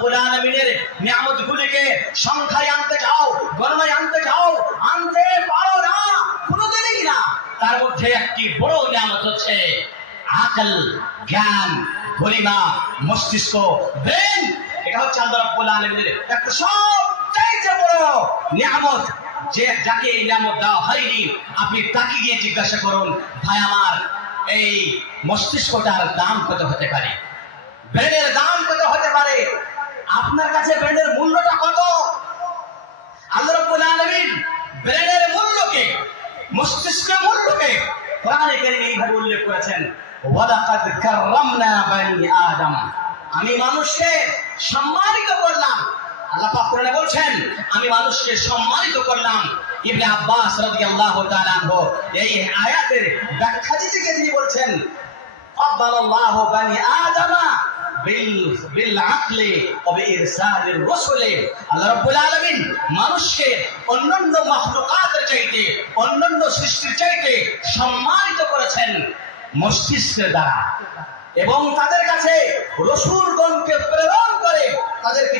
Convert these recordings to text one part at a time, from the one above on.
রব্বুল আলামিনের নিয়ামতগুলিকে সংখ্যায় আনতে চাও, গণনায় আনতে চাও, আনতে পারো না, কোনোদিনই না। তার মধ্যে একটি বড় নিয়ামত হচ্ছে আকল, জ্ঞান, গরিমা, মস্তিষ্ক, ব্রেন। এটা হচ্ছে আল্লাহ রাব্বুল আলামিনের একটা সবচেয়ে বড় নিয়ামত। যে যাকে এই নিয়ামত দেওয়া হয়নি আপনি তাকে গিয়ে জিজ্ঞাসা করুন, ভাই আমার এই মস্তিষ্কটার দাম কত হতে পারে, ব্রেনের দাম কত হতে পারে, আপনার কাছে ব্রেনের মূল্যটা কত? আল্লাহ রাব্বুল আলামিন ব্রেনের মূল্যকে, মস্তিষ্কের মূল্যকে কোরআনে কারীমে এইভাবে উল্লেখ করেছেন, ওয়ালাকাদ কাররামনা বানি আদম, আমি মানুষকে সম্মানিত করলাম। আল্লাহ পাক কোরআনে বলছেন আমি মানুষকে সম্মানিত করলাম। ইবনে আব্বাস রাদিয়াল্লাহু তাআলা আনহু এই আয়াতের ব্যাখ্যা দিতে গিয়ে তিনি বলছেন, ফাদ্দালাল্লাহু বানি আদম বিল আকলি ওয়া বিইরসালির রাসূলি। আল্লাহ রাব্বুল আলামিন মানুষকে অন্যান্য মাখলুকাতের চাইতে, অন্যান্য সৃষ্টির চাইতে সম্মানিত করেছেন মস্তিষ্কের দ্বারা, এবং তাদের কাছে রাসূলগণকে প্রেরণ করে তাদেরকে,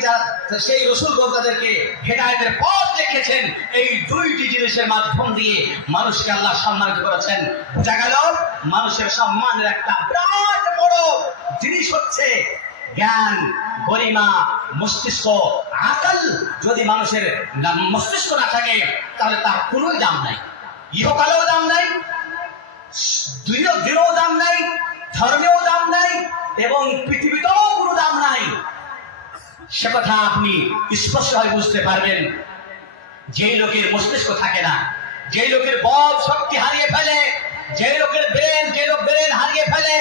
সেই রাসূলগণ তাদেরকে হেদায়েতের পথ দেখিয়েছেন। এই দুইটি জিনিসের মাধ্যম দিয়ে মানুষকে আল্লাহ সম্মানিত করেছেন। বোঝা গেল মানুষের সম্মানের একটা বিরাট বড় জিনিস হচ্ছে জ্ঞান, গরিমা, মস্তিষ্ক, আকল। যদি মানুষের মস্তিষ্ক না থাকে তাহলে তার কোনো দাম নাই, ইহকালেও দাম নাই, দিনেও দাম নাই, ধর্মেও দাম নাই, এবং পৃথিবীতেও কোনো দাম নাই। সে কথা আপনি স্পষ্টভাবে বুঝতে পারবেন যেই লোকের মস্তিষ্ক থাকে না, যেই লোকের বল শক্তি হারিয়ে ফেলে, যেই লোকের ব্রেন হারিয়ে ফেলে,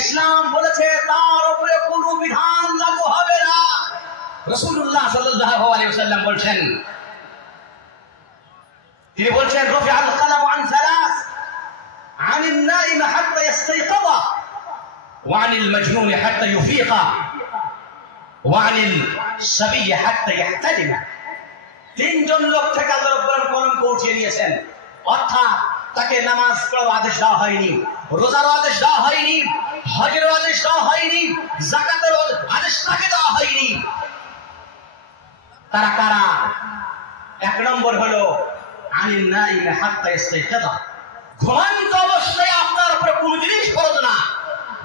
ইসলাম বলেছে তার উপরে কোনো বিধান লাগু হবে না। রাসূলুল্লাহ সাল্লাল্লাহু আলাইহি ওয়াসাল্লাম বলছেন, তিনি বলছেন রফিআল কালামু আন সালাস, আনিন নাইম হাত্তা ইস্তাইকাযা, ওয়া আনিল মাজনুন হাত্তা ইউফিকা, ওয়া আনিল সাবিয়্য হাত্তা ইয়াহতালিমা। তিনজন লোক থেকে আল্লাহ রাব্বুল আলামিন কলম উঠিয়ে নিয়েছেন। অর্থাৎ তাকে নামাজ পড়ার আদেশ দেওয়া হয়নি, রোজার আদেশ দেওয়া হয়নি, হজের আদেশ দেওয়া হয়নি, যাকাতের আদেশ তাকে দেওয়া হয়নি। তারা কারা? এক নম্বর হলো আনিন নাইম হাত্তা ইস্তাইকাযা, ঘুমন্ত অবস্থায় আপনার উপরে কোন জিনিস ফরজ না,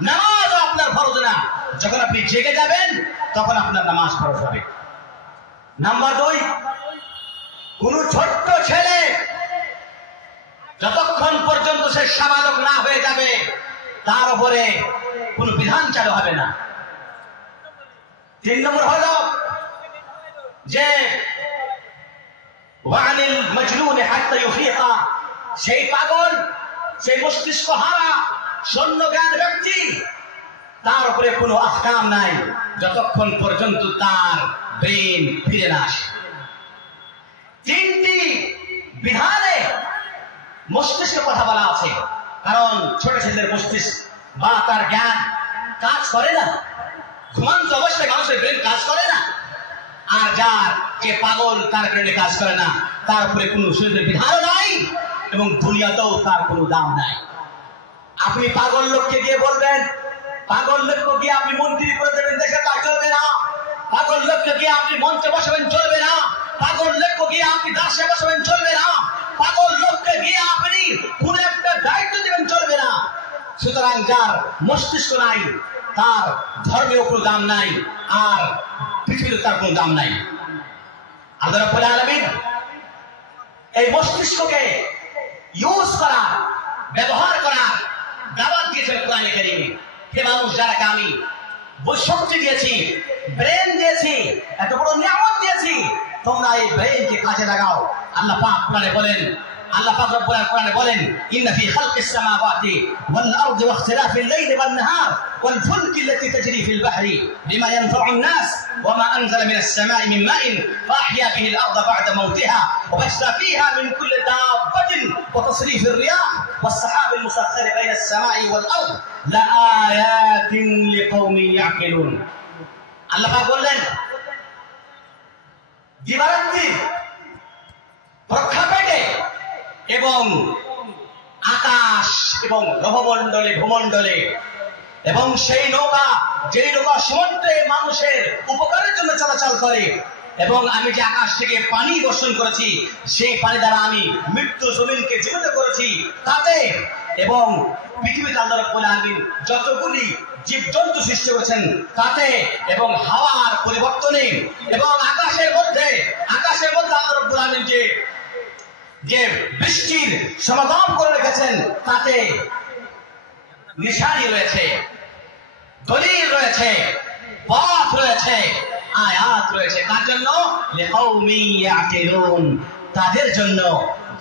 নামাজ আপনার ফরজ না, যখন আপনি জেগে যাবেন তখন আপনার নামাজ ফরজ হবে। নাম্বার দুই, কোন ছোট্ট ছেলে যতক্ষণ পর্যন্ত সে সাবালক না হয়ে যাবে তার উপরে কোন বিধান চালু হবে না। তিন নম্বর হলো যে ওয়ানিল মাজনুন হাত্তা ইউফিকা, সেই পাগল, সেই মস্তিষ্ক হারা শূন্য জ্ঞান ব্যক্তি, তার উপরে কোনো আহকাম নাই যতক্ষণ পর্যন্ত তার ব্রেন ফিরে না আসে। তিনটি বিধানে মস্তিষ্কের কথা বলা আছে, কারণ ছোট ছেলের মস্তিষ্ক বা তার জ্ঞান কাজ করে না, ঘুমন্ত অবস্থায় মানুষের ব্রেন কাজ করে না। আর যার যে পাগল তার ব্রেনে কাজ করে না, তার উপরে কোনো শরীরের বিধানও নাই এবং দুনিয়াতেও তার কোনো দাম নাই। আপনি পাগল লোককে গিয়ে বলবেন, পাগল লোককে গিয়ে আপনি মন্ত্রী করে দেবেন দেশে, তা চলবে না। পাগল লোককে গিয়ে আপনি মঞ্চে বসাবেন, চলবে না। পাগল লোককে গিয়ে আপনি দাসে বসাবেন, চলবে না। পাগল লোককে গিয়ে আপনি কোন একটা দায়িত্ব দিবেন, চলবে না। সুতরাং যার মস্তিষ্ক নাই তার ধর্মেও কোনো দাম নাই, আর পৃথিবীতে তার কোনো দাম নাই। আল্লাহ রাব্বুল আলামিন এই মস্তিষ্ককে ইউজ করা, ব্যবহার করা দাওয়াত দিয়েছেন কোরআনে কারীমে। হে মানুষ, যারাকে আমি শক্তি দিয়েছি, ব্রেন দিয়েছি, এত বড় নিয়ামত দিয়েছি, তোমরা এই ব্রেনকে কাজে লাগাও। আল্লাহ পাক কোরআনে বলেন, আল্লাহ পাক রব্বুল আলামিন কোরআনে বলেন, ইন্না ফি খালকিস সামাওয়াতি ওয়াল আরদি ওয়া ইখতিলাফিল লাইলি ওয়ান নাহার ওয়াল ফুলকি আল্লাতী তাজরি ফিল বাহরি বিমা ইয়ানফাউন নাস ওয়া মা আনজালা মিনাস সামাই মিন মাইন ফাআহইয়া বিহিল আরদা বা'দা মাউতিহা ওয়া বাসা ফিহা মিন কুল্লি দাব্বাতিন ওয়া তাসরিফির রিয়াহ ওয়াস সাহাবিল মুসাখখারি বাইনাস সামাই ওয়াল আরদ লাআয়াতিন লিকাওমিন ইয়াকিলুন। আল্লাহ পাক বললেন, দিবারাত্রি প্রেক্ষাপটে এবং আকাশ এবং গ্রহমণ্ডলে ভূমণ্ডলে এবং সেই নৌকা যেই নৌকা সমুদ্রে মানুষের উপকারের জন্য চলাচল করে, এবং আমি যে আকাশ থেকে পানি বর্ষণ করেছি সেই পানি দ্বারা আমি মৃত্যু জমিনকে জীবিত করেছি তাতে, এবং পৃথিবীতে আল্লাহ রাব্বুল আলামিন যতগুলি জীবজন্তু সৃষ্টি করেছেন তাতে, এবং হাওয়ার পরিবর্তনে, এবং আকাশের মধ্যে আল্লাহ রাব্বুল আলামিন যে বৃষ্টির সমাগম করে রেখেছেন তাতে নিশানি রয়েছে, দলিল রয়েছে, পথ রয়েছে, আয়াত রয়েছে। কার জন্য? লিকাউমি ইয়াকিলুন, তাদের জন্য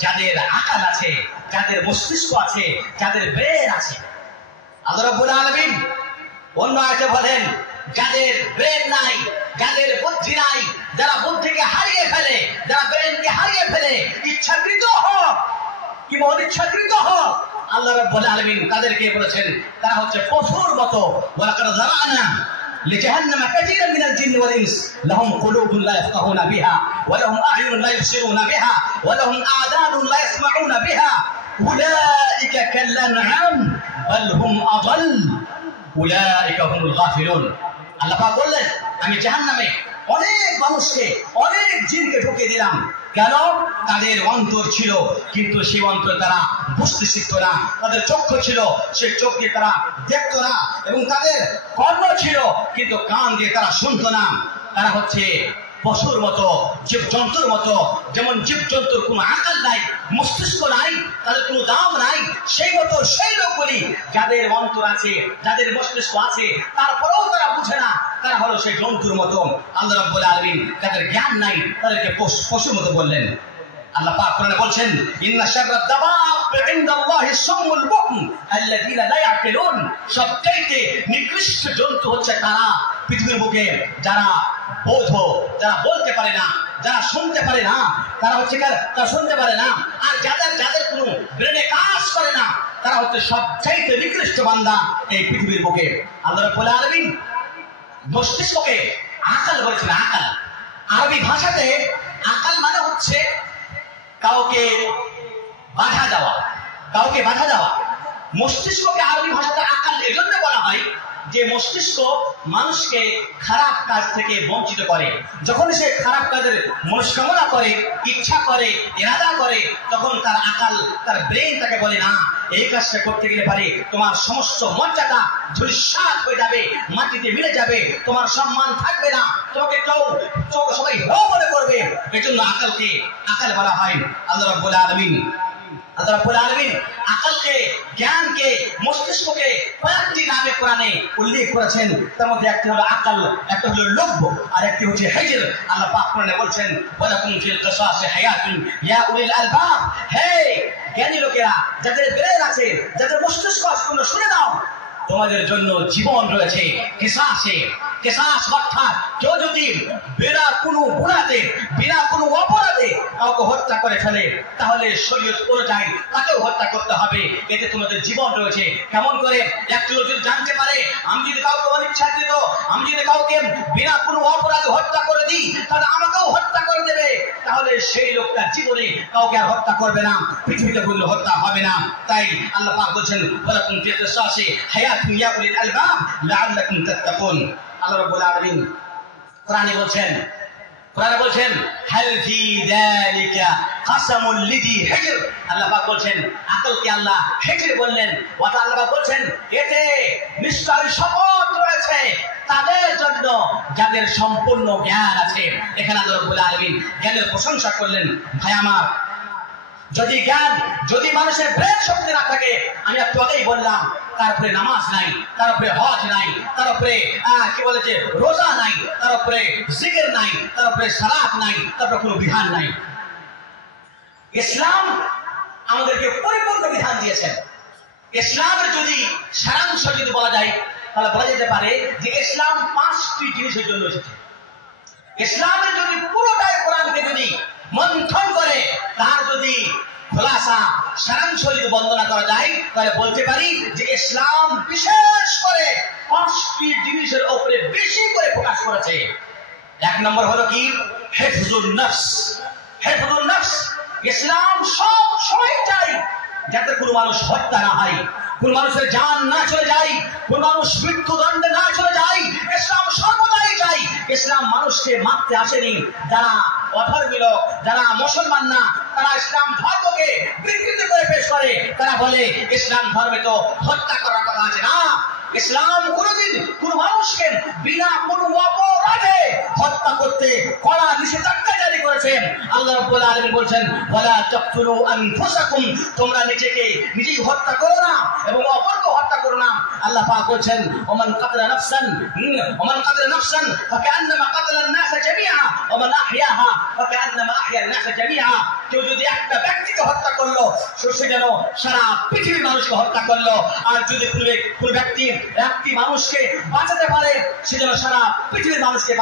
যাদের আকল আছে, যাদের মস্তিষ্ক আছে, যাদের ব্রেন আছে। আল্লাহ রাব্বুল আলামিন অন্য আয়াতে বলেন যাদের ব্রেন নাই, যাদের বুদ্ধি নাই, যারা বুদ্ধিকে হারিয়ে ফেলে, যারা ব্রেনকে হারিয়ে ফেলে, ইচ্ছাকৃত হোক কিংবা অনিচ্ছাকৃত হোক, আল্লাহ রাব্বুল আলামিন তাদেরকে বলেছেন তারা হচ্ছে পশুর মতো। ওয়ালাকাদ যারানা لجهنم كثيرا من الجن والإنس لهم قلوب لا يفقهون بها ولهم أعين لا يبصرون بها ولهم آذان لا يسمعون بها أولئك كالأنعام بل هم أضل أولئك هم الغافلون। আল্লাহ পাক বললেন আমি জাহান্নামে অনেক মানুষকে, অনেক জিনকে ঢুকিয়ে দিলাম। কেন? তাদের অন্তর ছিল কিন্তু সেই অন্তর তারা বুঝতে শিখত না, তাদের চক্ষু ছিল সেই চোখ দিয়ে তারা দেখত না, এবং তাদের কর্ণ ছিল কিন্তু কান দিয়ে তারা শুনত না। তারা হচ্ছে পশুর মতো, জীবজন্তুর মতো। যেমন জীবজন্তুর কোনো আকল নাই, মস্তিষ্ক নাই, তাদের কোনো দাম নাই, সেই মতো সেই লোকগুলি যাদের অন্তর আছে, যাদের মস্তিষ্ক আছে, তারপরেও তারা বুঝে না, তারা হলো সেই জন্তুর মতো। আল্লাহ রাব্বুল আলামিন যাদের জ্ঞান নাই তাদেরকে পশুর মতো বললেন। আল্লাহ পাক কোরআনে বলছেন ইন্না শাররাদ দাওয়াব ইনদাল্লাহি সাম্মুল বুকম আল্লাযীনা লা ইয়াকিলুন, সবচেয়ে নিকৃষ্ট জন্তু হচ্ছে তারা পৃথিবীর বুকে যারা বোধ, যারা বলতে পারে না, যারা শুনতে পারে না, তারা হচ্ছে তারা শুনতে পারে না, আর যাদের কোনো ব্রেনে কাজ করে না তারা হচ্ছে সবচেয়ে নিকৃষ্ট বান্দা এই পৃথিবীর বুকে। আল্লাহ রাব্বুল আলামিন মস্তিষ্ককে আকল বলেছেন। আকল আরবি ভাষাতে আকল মানে হচ্ছে কাউকে বাধা দেওয়া, কাউকে বাধা দেওয়া। মস্তিষ্ককে আরবি ভাষাতে আকল এজন্য বলা হয় যে মস্তিষ্ক মানুষকে খারাপ কাজ থেকে বঞ্চিত করে। যখন সে খারাপ কাজের মনস্কামনা করে, ইচ্ছা করে, ইরাদা করে, তখন তার আকল, তার ব্রেন তাকে বলে না এই কাজটা করতে গেলে পারে তোমার সমস্ত মর্যাদা ধূলিসাৎ হয়ে যাবে, মাটিতে মিলে যাবে, তোমার সম্মান থাকবে না, তোমাকে কেউ সবাই হেয় মনে করবে। এজন্য আকলকে আকল বলা হয়। আল্লাহ রাব্বুল আলামিন আকলকে, জ্ঞানকে, মস্তিষ্ককে কয়েকটি নামে কোরআনে উল্লেখ করেছেন। তার মধ্যে একটি হলো আকল, একটা হলো লুব্ব, আর একটি হচ্ছে হিজর। আল্লাহ পাক কোরআনে বলছেন ওয়ালাকুম ফিল কিসাসি হায়াতুন ইয়া উলিল আলবাব, হে জ্ঞানী লোকেরা, যাদের ব্রেন আছে, যাদের মস্তিষ্ক আছে, তোমরা শুনে নাও তোমাদের জন্য জীবন রয়েছে। কিসাস অর্থাৎ কেউ যদি বিনা কোনো গুনাহে, বিনা কোনো অপরাধে কাউকে হত্যা করে ফেলে তাহলে শরীয়ত অনুযায়ী তাকেও হত্যা করতে হবে, এতে তোমাদের জীবন রয়েছে। কেমন করে? একটু যদি জানতে পারে আমি যদি কাউকে অনিচ্ছাকৃত, আমি যদি কাউকে বিনা কোনো অপরাধে হত্যা করে দিই তাহলে আমাকেও হত্যা করে দেবে, তাহলে সেই লোকটা জীবনে কাউকে আর হত্যা করবে না, পৃথিবীতে কোনো হত্যা হবে না। তাই আল্লাহ পাক বলেছেন ওয়ালাকুম ফিল কিসাসি হায়াতুন ইয়া উলিল আলবাব লাআল্লাকুম তাত্তাকুন। আল্লাহ রাব্বুল আলামিন কোরআনে বলছেন হাল ফি যালিকা কাসামুল লিজি হিজর। আল্লাহ পাক বলছেন আকলকে আল্লাহ হিজর বললেন। ওয়া আল্লাহ পাক বলছেন এতে নিশ্চয়ই শপথ রয়েছে তাদের জন্য যাদের সম্পূর্ণ জ্ঞান আছে। এখানে আল্লাহ রাব্বুল আলামিন জ্ঞানের প্রশংসা করলেন। ভাই আমার, যদি মানুষের ব্রেন শক্তি না থাকে, আমি একটু আগেই বললাম তার উপরে নামাজ নাই, তার উপরে হজ নাই, তার উপরে কি বলেছে রোজা নাই, তার উপরে জিকির নাই, তার উপরে সালাত নাই, তার উপরে কোনো বিধান নাই। ইসলাম আমাদেরকে পরিপূর্ণ বিধান দিয়েছেন। ইসলামের যদি সারাংশ যদি বলা যায় তাহলে বলা যেতে পারে যে ইসলাম 5টি জিনিসের জন্য এসেছে। ইসলামের যদি পুরোটাই কোরআনকে যদি মন্থন করে তার যদি খোলাসা সারাংশ যদি বর্ণনা করা যায় তাহলে বলতে পারি যে ইসলাম বিশেষ করে 5টি জিনিসের উপরে বেশি করে প্রকাশ করেছে। 1 নম্বর হলো কি? হিফজুন নফস। ইসলাম সব সময় চাই যাতে কোনো মানুষ হত্যা না হয়, কোন মানুষের জান না চলে যায়, কোন মানুষ মৃত্যুদণ্ডে না চলে যায়। ইসলাম সর্বদাই চাই। ইসলাম মানুষকে মারতে আসেনি। যারা অধর্মী লোক, যারা মুসলমান না, তারা ইসলাম ধর্মকে বিকৃত করে পেশ করে। তারা বলে ইসলাম ধর্মে তো হত্যা করার কথা আছে না। ইসলাম কোনদিন কোন মানুষকে বিনা কোন অপরাধে হত্যা করতে কড়া নিষেধাজ্ঞা জারি করেছেন। আল্লাহ রাব্বুল আলামিন বলছেন, ওয়ালা তাকতুলু আনফুসাকুম, তোমরা নিজেই হত্যা করো না এবং অপরকে হত্যা করো না। আল্লাহ পাক বলছেন, ওমান কাতালা নাফসান ফাকান্নামা কাতালা আন-নাস জামিআ ওয়া মান আহইয়াহা ফাকান্নামা আহইয়া আন-নাস জামিআ। কেউ যদি একটা ব্যক্তিকে হত্যা করলো, সে যেন সারা পৃথিবীর মানুষকে হত্যা করলো। আর যদি কোনো ব্যক্তি একটি মানুষকে বাঁচাতে পারে, সে যেন সারা পৃথিবীর মানুষকে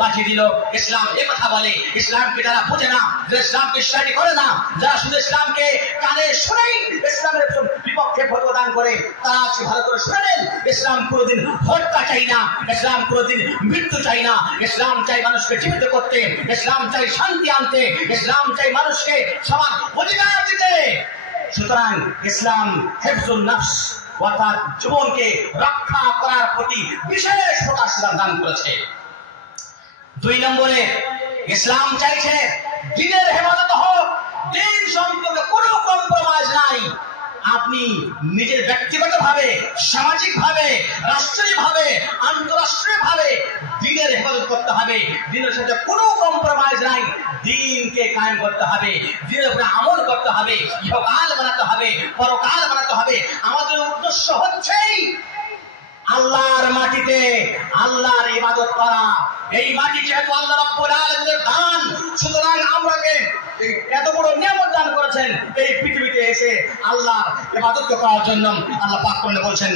বাঁচিয়ে দিল। ইসলাম এ কথা বলে। ইসলামকে যারা বোঝে না, যারা ইসলামকে স্টাডি করে না, যারা শুধু ইসলামকে কানে শুনেই ইসলামের বিপক্ষে ফতোয়া দান করে, তারা আজকে ভালো করে শুনে নেন, ইসলাম কোনোদিন হত্যা চাই না, ইসলাম কোনোদিন মৃত্যু চাই না। ইসলাম চাই মানুষকে জীবিত করতে, ইসলাম চাই শান্তি আনতে, ইসলাম চাই মানুষকে সমান অধিকার দিতে। সুতরাং ইসলাম হিফজুন নফস অর্থাৎ জীবনকে রক্ষা করার প্রতি বিশেষ প্রকাশ দান করেছে। 2 নম্বরে ইসলাম চাইছে দ্বীনের হেফাজত হোক, দ্বীন সম্পর্কে কোনো কম্প্রোমাইজ নাই। আপনি নিজের ব্যক্তিগত ভাবে, সামাজিক ভাবে, রাষ্ট্রীয় ভাবে, আন্তরাষ্ট্রীয় ভাবে দ্বীনের হেফাজত করতে হবে। দ্বীনের সাথে কোনো কম্প্রোমাইজ নাই। দ্বীনকে কায়েম করতে হবে, দ্বীনের উপরে আমল করতে হবে, ইহকাল বানাতে হবে, পরকাল বানাতে হবে। আমাদের উদ্দেশ্য হচ্ছেই আল্লাহর মাটিতে আল্লাহর ইবাদত করা। এই মাটি যেহেতু আল্লাহ রাব্বুল আলামিনের দান, সুতরাং আমরাকে এত বড় নিয়ামত দান করেছেন এই পৃথিবীতে এসে আল্লাহর ইবাদত করার জন্য। আল্লাহ পাক বলছেন,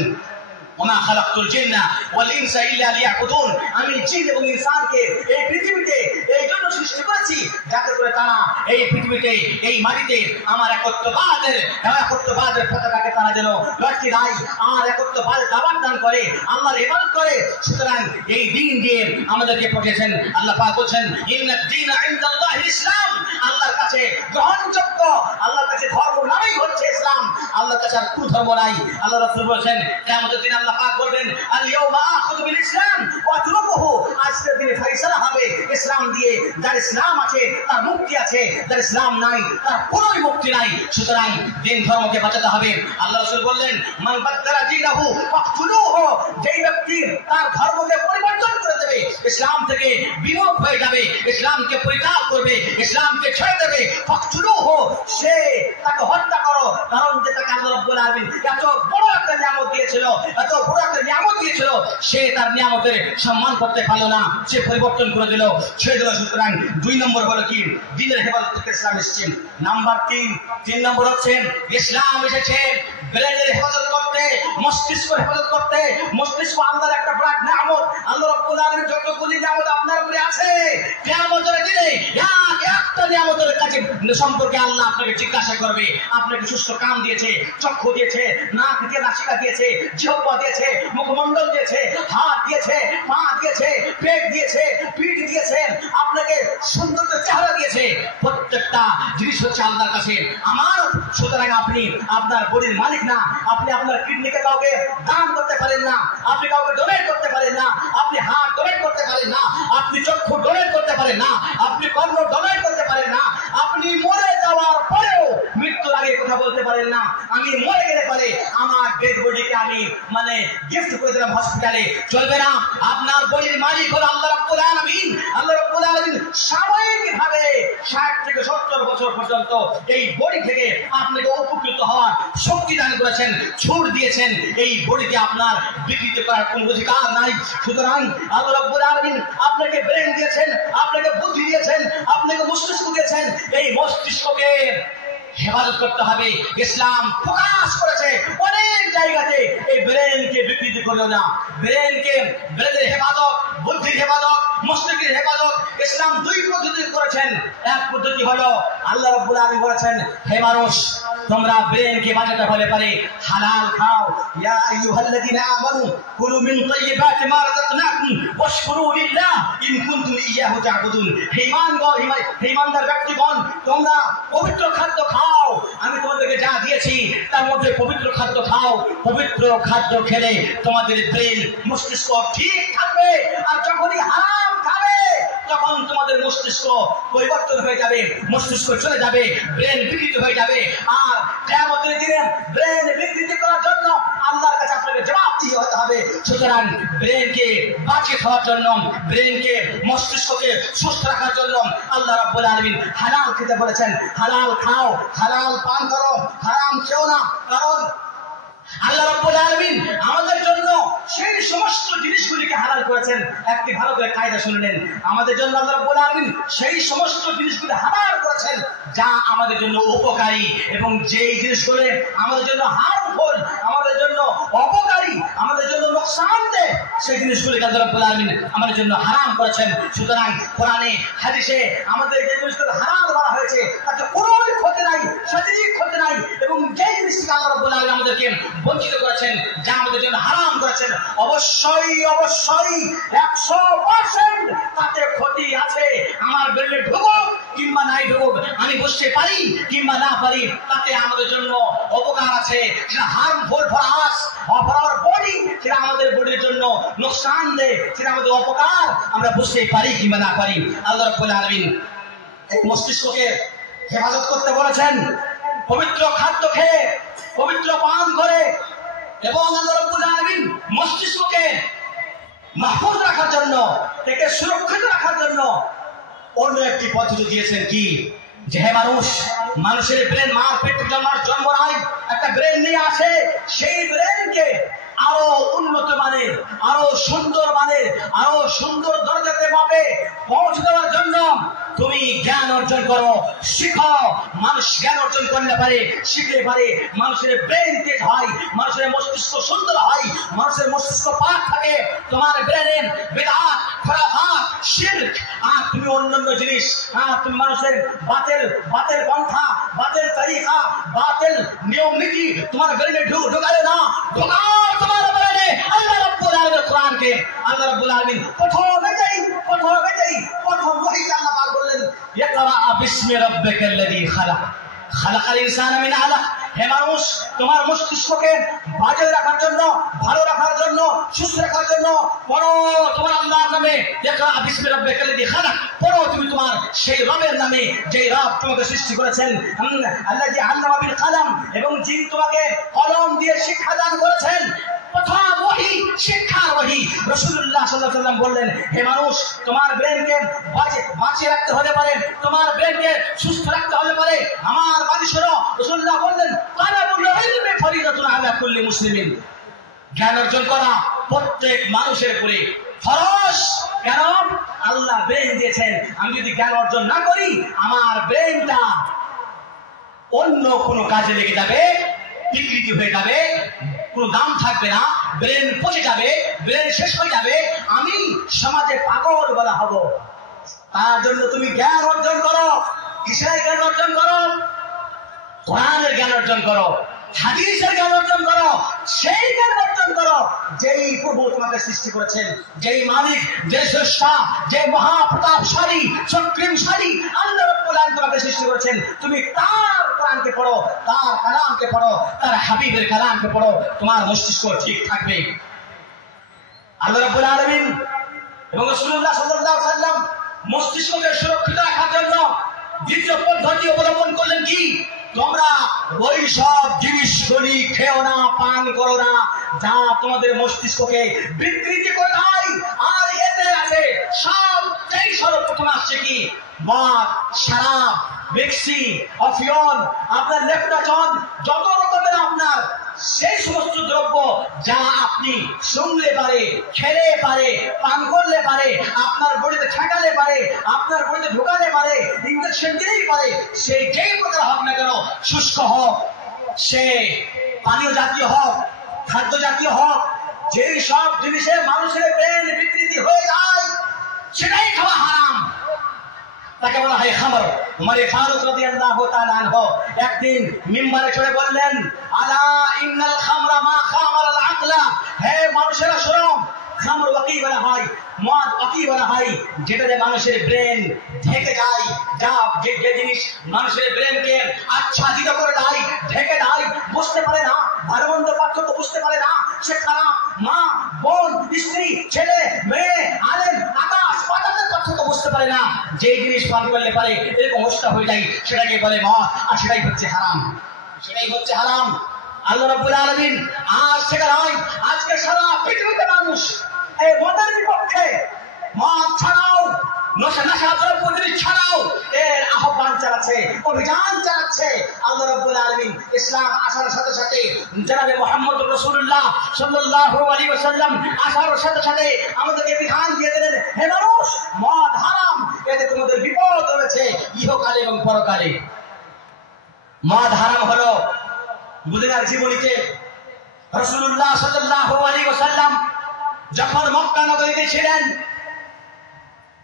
ওমা খালাকতুল জিন্না ওয়াল ইনসা ইল্লা লিয়াবুদুন, আমি জিন এবং ইনসানকে এই পৃথিবীতে এই জন্য সৃষ্টি করেছি যাতে করে তারা এই পৃথিবীতে, এই মাটিতে আমার একত্ববাদের পতাকাকে তারা যেন লটকিয়ে দেয় আর একত্ববাদের দাওয়াত দান করে, আল্লাহর ইবাদত করে। সুতরাং এই দিন দিয়ে আমাদেরকে পাঠিয়েছেন। আল্লাহ পাক বলছেন, ইন্নাদ দীনা ইনদাল্লাহিল ইসলাম, আল্লাহর কাছে গ্রহণযোগ্য, আল্লাহর কাছে ধর্ম নামই হচ্ছে ইসলাম। আল্লাহর কাছে আর কোনো ধর্ম নাই। আল্লাহ রাসূল বলেছেন, কিয়ামতের দিন আল্লাহ পাক বলবেন, আল ইয়াউমা আখুযু বিল ইসলাম ওয়া আতরুকুহু, আজকের দিনে ফয়সালা হবে ইসলাম দিয়ে। যার ইসলাম আছে তার মুক্তি আছে, যার ইসলাম নাই তার কোনো মুক্তি নাই। সুতরাং দিন ধর্মকে বাঁচাতে হবে। আল্লাহ রাসূল বললেন, মান বাদদালা দীনাহু ফাকতুলুহু, যেই ব্যক্তি তার ধর্মকে পরিবর্তন করে দেবে, ইসলাম থেকে বিমুখ হয়ে যাবে, ইসলামকে পরিত্যাগ করবে, ইসলামকে ছেড়ে দেবে, ফাকতুলুহু, সে তাকে হত্যা করো। কারণ যে তাকে আল্লাহ রাব্বুল আলামিন এত বড় একটা নিয়ামত দিয়েছিল, এত বড় একটা নিয়ামত দিয়েছিল, সে তার নিয়ামতের সম্মান করতে পারলো না, সে পরিবর্তন করে দিল, ছেড়ে দিল। সুতরাং 2 নম্বর হলো কি? দ্বীনের হেফাজত করতে ইসলাম এসেছে। নাম্বার 3 নম্বর হচ্ছে ইসলাম এসেছে ব্রেনের হেফাজত করতে, মস্তিষ্কের হেফাজত করতে। মস্তিষ্ক আল্লাহর একটা বড় নিয়ামত। আল্লাহ রাব্বুল আলামিন যতগুলি নিয়ামত আপনার উপরে আছে, কিয়ামতের দিনে একটা নিয়ামতের কাছে সম্পর্কে আল্লাহ আপনাকে জিজ্ঞাসা করবে। আপনাকে সুস্থ কান দিয়েছে, চক্ষু দিয়েছে, নাক দিয়ে নাসিকা দিয়েছে, জিহ্বা দিয়েছে, মুখমণ্ডল দিয়েছে, হাত দিয়েছে, পা দিয়েছে, পেট দিয়েছে, পিঠ দিয়েছে, আপনাকে সুন্দর চেহারা দিয়েছে। প্রত্যেকটা জিনিস হচ্ছে আল্লাহর কাছে আমার। সুতরাং আপনি আপনার বডির মালিক না। আপনি আপনার কিডনিকে কাউকে দান করতে পারেন না, আপনি কাউকে ডোনেট করতে পারেন না, আপনি হাত ডোনেট করতে পারেন না, আপনি চক্ষু ডোনেট করতে পারেন না, আপনি কর্ণ ডোনেট করতে পারেন না, আপনি মরে যাওয়ার পরেও মৃত্যুর আগে কথা বলতে পারেন না। আমি মরে গেলে পরে আমার ডেড বডিকে আমি গিফট করে দিলাম হসপিটালে, চলবে না। আপনার বডির মালিক হলো আল্লাহ রাব্বুল আলামিন। আল্লাহ রাব্বুল আলামিন সাময়িকভাবে 60 থেকে 70 বছর পর্যন্ত এই বডি থেকে আপনাকে উপকৃত হওয়ার শক্তি দান করেছেন, ছুট দিয়েছেন। এই বডিকে আপনার বিকৃত করার কোনো অধিকার নাই। সুতরাং আল্লাহ রাব্বুল আলামিন আপনাকে ব্রেন দিয়েছেন, আপনাকে বুদ্ধি দিয়েছেন, আপনাকে মস্তিষ্ক দিয়েছেন। এই মস্তিষ্ককে হেফাজত করতে হবে। ইসলাম প্রকাশ করেছে অনেক জায়গাতে এই ব্রেনকে বিকৃত করিও না। ব্রেনের হেফাজত, বুদ্ধির হেফাজত, মস্তিষ্কের হেফাজত ইসলাম 2 পদ্ধতি করেছেন। এক পদ্ধতি হলো আল্লাহ রাব্বুল আলামিন বলেছেন, হে মানুষ তোমরা ব্রেনকে বাঁচাতে হলে পারে হালাল খাও। ইয়া আইয়ুহাল্লাযীনা আমানু কুলু মিন তাইয়্যিবাতি মা রাযাকনাকুম ওয়াশকুরু লিল্লাহ ইন কুনতুম ইয়্যাহু তা'বুদুন। হে ঈমানদার ব্যক্তিগণ, তোমরা পবিত্র খাদ্য খাও। আমি তোমাদেরকে যা দিয়েছি তার মধ্যে পবিত্র খাদ্য খাও। পবিত্র খাদ্য খেলে তোমাদের ব্রেন মস্তিষ্ক ঠিক থাকবে। আর যখনই হারাম খাবে তখন তোমাদের মস্তিষ্ক পরিবর্তন হয়ে যাবে, মস্তিষ্ক চলে যাবে, ব্রেন বিকৃত হয়ে যাবে। আর কিয়ামতের দিনে ব্রেন বিকৃতি করার জন্য আল্লাহর কাছে আপনাকে জবাবদিহি হতে হবে। সুতরাং ব্রেনকে বাঁচিয়ে খাওয়ার জন্য, ব্রেনকে মস্তিষ্ককে সুস্থ রাখার জন্য আল্লাহ রাব্বুল আলামিন হালাল খেতে বলেছেন। হালাল খাও, হালাল পান করো, হারাম খেও না। কারণ আল্লাহ রাব্বুল আলামিন আমাদের জন্য সেই সমস্ত জিনিসগুলিকে হালাল করেছেন। একটি ভালো করে কায়দা শুনে নেন। আমাদের জন্য আল্লাহ রাব্বুল আলামিন সেই সমস্ত জিনিসগুলি হালাল করেছেন যা আমাদের জন্য উপকারী, এবং যেই জিনিসগুলো আমাদের জন্য হার্মফুল, আমাদের জন্য অপকারী, আমাদের জন্য নোকসান দেয়, সেই জিনিসগুলিকে আল্লাহ রাব্বুল আলামিন আমাদের জন্য হারাম করেছেন। সুতরাং কোরআনে হাদিসে আমাদের যে জিনিসগুলো হারাম বলা হয়েছে তাতে কোনো ক্ষতি নাই, শারীরিক ক্ষতি নাই, এবং যে জিনিসকে আল্লাহ রাব্বুল আলামিন আমাদেরকে বঞ্চিত করেছেন, যা আমাদের জন্য হারাম করেছেন, অবশ্যই 100% তাতে ক্ষতি আছে। আমার ব্রেনে ঢুকুক কিংবা নাই ঢুকুক, আমি বুঝতে পারি কিংবা না পারি, তাতে আমাদের জন্য উপকার আছে। সেটা harmful for us or for our body, সেটা আমাদের বডির জন্য নোকসান দেয়, সেটা আমাদের অপকার, আমরা বুঝতে পারি কিংবা না পারি। আল্লাহ রাব্বুল আলামিন এই মস্তিষ্ককে হেফাজত করতে বলেছেন পবিত্র খাদ্য খেয়ে, পবিত্র পান করে, এবং আল্লাহ রাব্বুল আলামিন মস্তিষ্ককে মাহফুজ রাখার জন্য, থেকে সুরক্ষিত রাখার জন্য অন্য একটি পদ্ধতি দিয়েছেন। কি? যে হে মানুষের ব্রেন মার পেট থেকে জন্ম নেয় একটা ব্রেন নিয়ে আসে, সেই ব্রেনকে আরো উন্নত মানের, আরো সুন্দর মানের, আরো সুন্দর দরজাতে মাপে পৌঁছে দেওয়ার জন্য তুমি জ্ঞান অর্জন করো, শিখো। মানুষ জ্ঞান অর্জন করতে পারে, শিখতে পারে, মানুষের ব্রেন তেজ হয়, মানুষের মস্তিষ্ক সুন্দর হয়, মানুষের মস্তিষ্ক পাক থাকে। তোমার ব্রেনে বিদআত, খুরাফাত, শিরক আর তুমি অন্যান্য জিনিস, তুমি মানুষের বাতিল পন্থা, বাতিল তরিকা, বাতিল নিয়ম নীতি তোমার ব্রেনে ঢোকায় না। ঢোকাও তোমার ব্রেনে আল্লাহ রাব্বুল আলামিনের কোরআনকে। আল্লাহ রাব্বুল আলামিন প্রথম ওহীতে আল্লাহ পাক বললেন, ইকরা বিসমি রাব্বিকাল্লাযী খালাক, খালাকাল ইনসানা মিন আলাক। হে মানুষ, তোমার মস্তিষ্ককে বাঁচিয়ে রাখার জন্য, ভালো রাখার জন্য, সুস্থ রাখার জন্য পড়ো তোমার আল্লাহর নামে, ইকরা বিসমি রাব্বিকাল্লাযী খালাক। পড়ো তুমি তোমার সেই রবের নামে, যেই রব তোমাকে সৃষ্টি করেছেন। আল্লাযী আল্লামা বিল কলম, এবং যিনি তোমাকে কলম দিয়ে শিক্ষা দান করেছেন। প্রথম ওহী শিক্ষার ওহী। রাসূলুল্লাহ সাল্লাল্লাহু আলাইহি ওয়াসাল্লাম বললেন, হে মানুষ, তোমার ব্রেনকে বাঁচিয়ে রাখতে হলে পারে, তোমার ব্রেনকে সুস্থ রাখতে হলে পারে, আমার বাণী শোনো। রাসূলুল্লাহ বললেন, তালাবুল ইলমি ফরিদাতুন আলা কুল্লি মুসলিমিন। জ্ঞান অর্জন করা প্রত্যেক মানুষের উপরে ফরজ। কেন? আল্লাহ ব্রেন দিয়েছেন। আমি যদি জ্ঞান অর্জন না করি, আমার ব্রেনটা অন্য কোনো কাজে লেগে যাবে, বিকৃতি হয়ে যাবে, কোনো দাম থাকবে না, ব্রেন পচে যাবে, ব্রেন শেষ হয়ে যাবে, আমি সমাজে পাগল বলা হব। তার জন্য তুমি জ্ঞান অর্জন করো। কিসের জ্ঞান অর্জন করো? কোরআনের জ্ঞান অর্জন করো, হাদিসের জ্ঞান অর্জন করো, সেই জ্ঞান অর্জন করো যেই প্রভু তোমাকে সৃষ্টি করেছেন, যেই মালিক, যে স্রষ্টা, যে মহাপ্রতাপশালী, সুপ্রিমশালী আল্লাহ রাব্বুল আলামিন তোমাকে সৃষ্টি করেছেন। তুমি তার কোরআনকে পড়ো, তার কালামকে পড়ো, তার হাবিবের কালামকে পড়ো, তোমার মস্তিষ্ক ঠিক থাকবে। আল্লাহ রাব্বুল আলামিন এবং রাসূলুল্লাহ সাল্লাল্লাহু আলাইহি ওয়াসাল্লাম মস্তিষ্ককে সুরক্ষিত রাখার জন্য দ্বিতীয় পদ্ধতি অবলম্বন করলেন। কি? তোমরা ওই সব জিনিসগুলি খেও না, পান করো না যা তোমাদের মস্তিষ্ককে বিকৃতি করে দেয়। আর এতে আছে সবচেয়ে সর্বপ্রথম আসছে কি? মদ, শরাব, মিক্সি, অফিয়ন, আপনার লেফটাচন, যত রকমের আপনার সেই সমস্ত দ্রব্য যা আপনি শুনলে পারে, খেলে পারে, পান করলে পারে, আপনার বডিতে ঠেকালে পারে, আপনার বডিতে ঢোকালে পারে, ইনজেকশন দিলেই পারে, সেই যেই প্রকার হোক না কেন, শুষ্ক হোক, সে পানীয় জাতীয় হোক, খাদ্য জাতীয় হোক, যেই সব জিনিসে মানুষের ব্রেন বিকৃতি হয়ে যায়, সেটাই খাওয়া হারাম। তাকে বলা হয় খামর। উমরে ফারুক রাদিয়াল্লাহু তাআলা আনহু একদিন মিম্বরে চড়ে বললেন, আলা ইন্নাল খামরা মা খামারাল আকলা, হে মানুষেরা শোনো, খামর ওয়াকি বলা হয়, মদ ওয়াকি বলা হয়, যেটা যে মানুষের ব্রেন ঢেকে যায়, যা যে জিনিস মানুষের ব্রেনকে আচ্ছাদিত করে দেয়, ঢেকে দেয়, বুঝতে পারে না, ভালো মন্দ পার্থক্য বুঝতে পারে না, সে খারাপ, মা বোন স্ত্রী ছেলে মেয়ে আলেম আকাশ পাতালের পার্থক্য বুঝতে পারে না, যে জিনিস পান করলে পারে এরকম অবস্থা হয়ে যায়, সেটাকে বলে মদ, আর সেটাই হচ্ছে হারাম, সেটাই হচ্ছে হারাম। আল্লাহ রাব্বুল আলামিন আজ থেকে নয়, আজকে সারা পৃথিবীতে মানুষ এই মদের বিপক্ষে, মদ ছাড়াও, নেশা দ্রব্য ছাড়াও এর আহ্বান চালাচ্ছে, অভিযান চালাচ্ছে। আল্লাহ রাব্বুল আলামিন ইসলাম আসার সাথে সাথে, জনাবে মুহাম্মদ রাসূলুল্লাহ সাল্লাল্লাহু আলাইহি ওয়াসাল্লাম আসার সাথে সাথে আমাদেরকে বিধান দিয়ে দিলেন, হে মানুষ, মদ হারাম, এতে তোমাদের বিপদ রয়েছে ইহকালে এবং পরকালে। মদ হারাম হলো মদিনার জীবনীতে রাসূলুল্লাহ সাল্লাল্লাহু আলাইহি ওয়াসাল্লাম যখন মক্কা নগরীতে ছিলেন,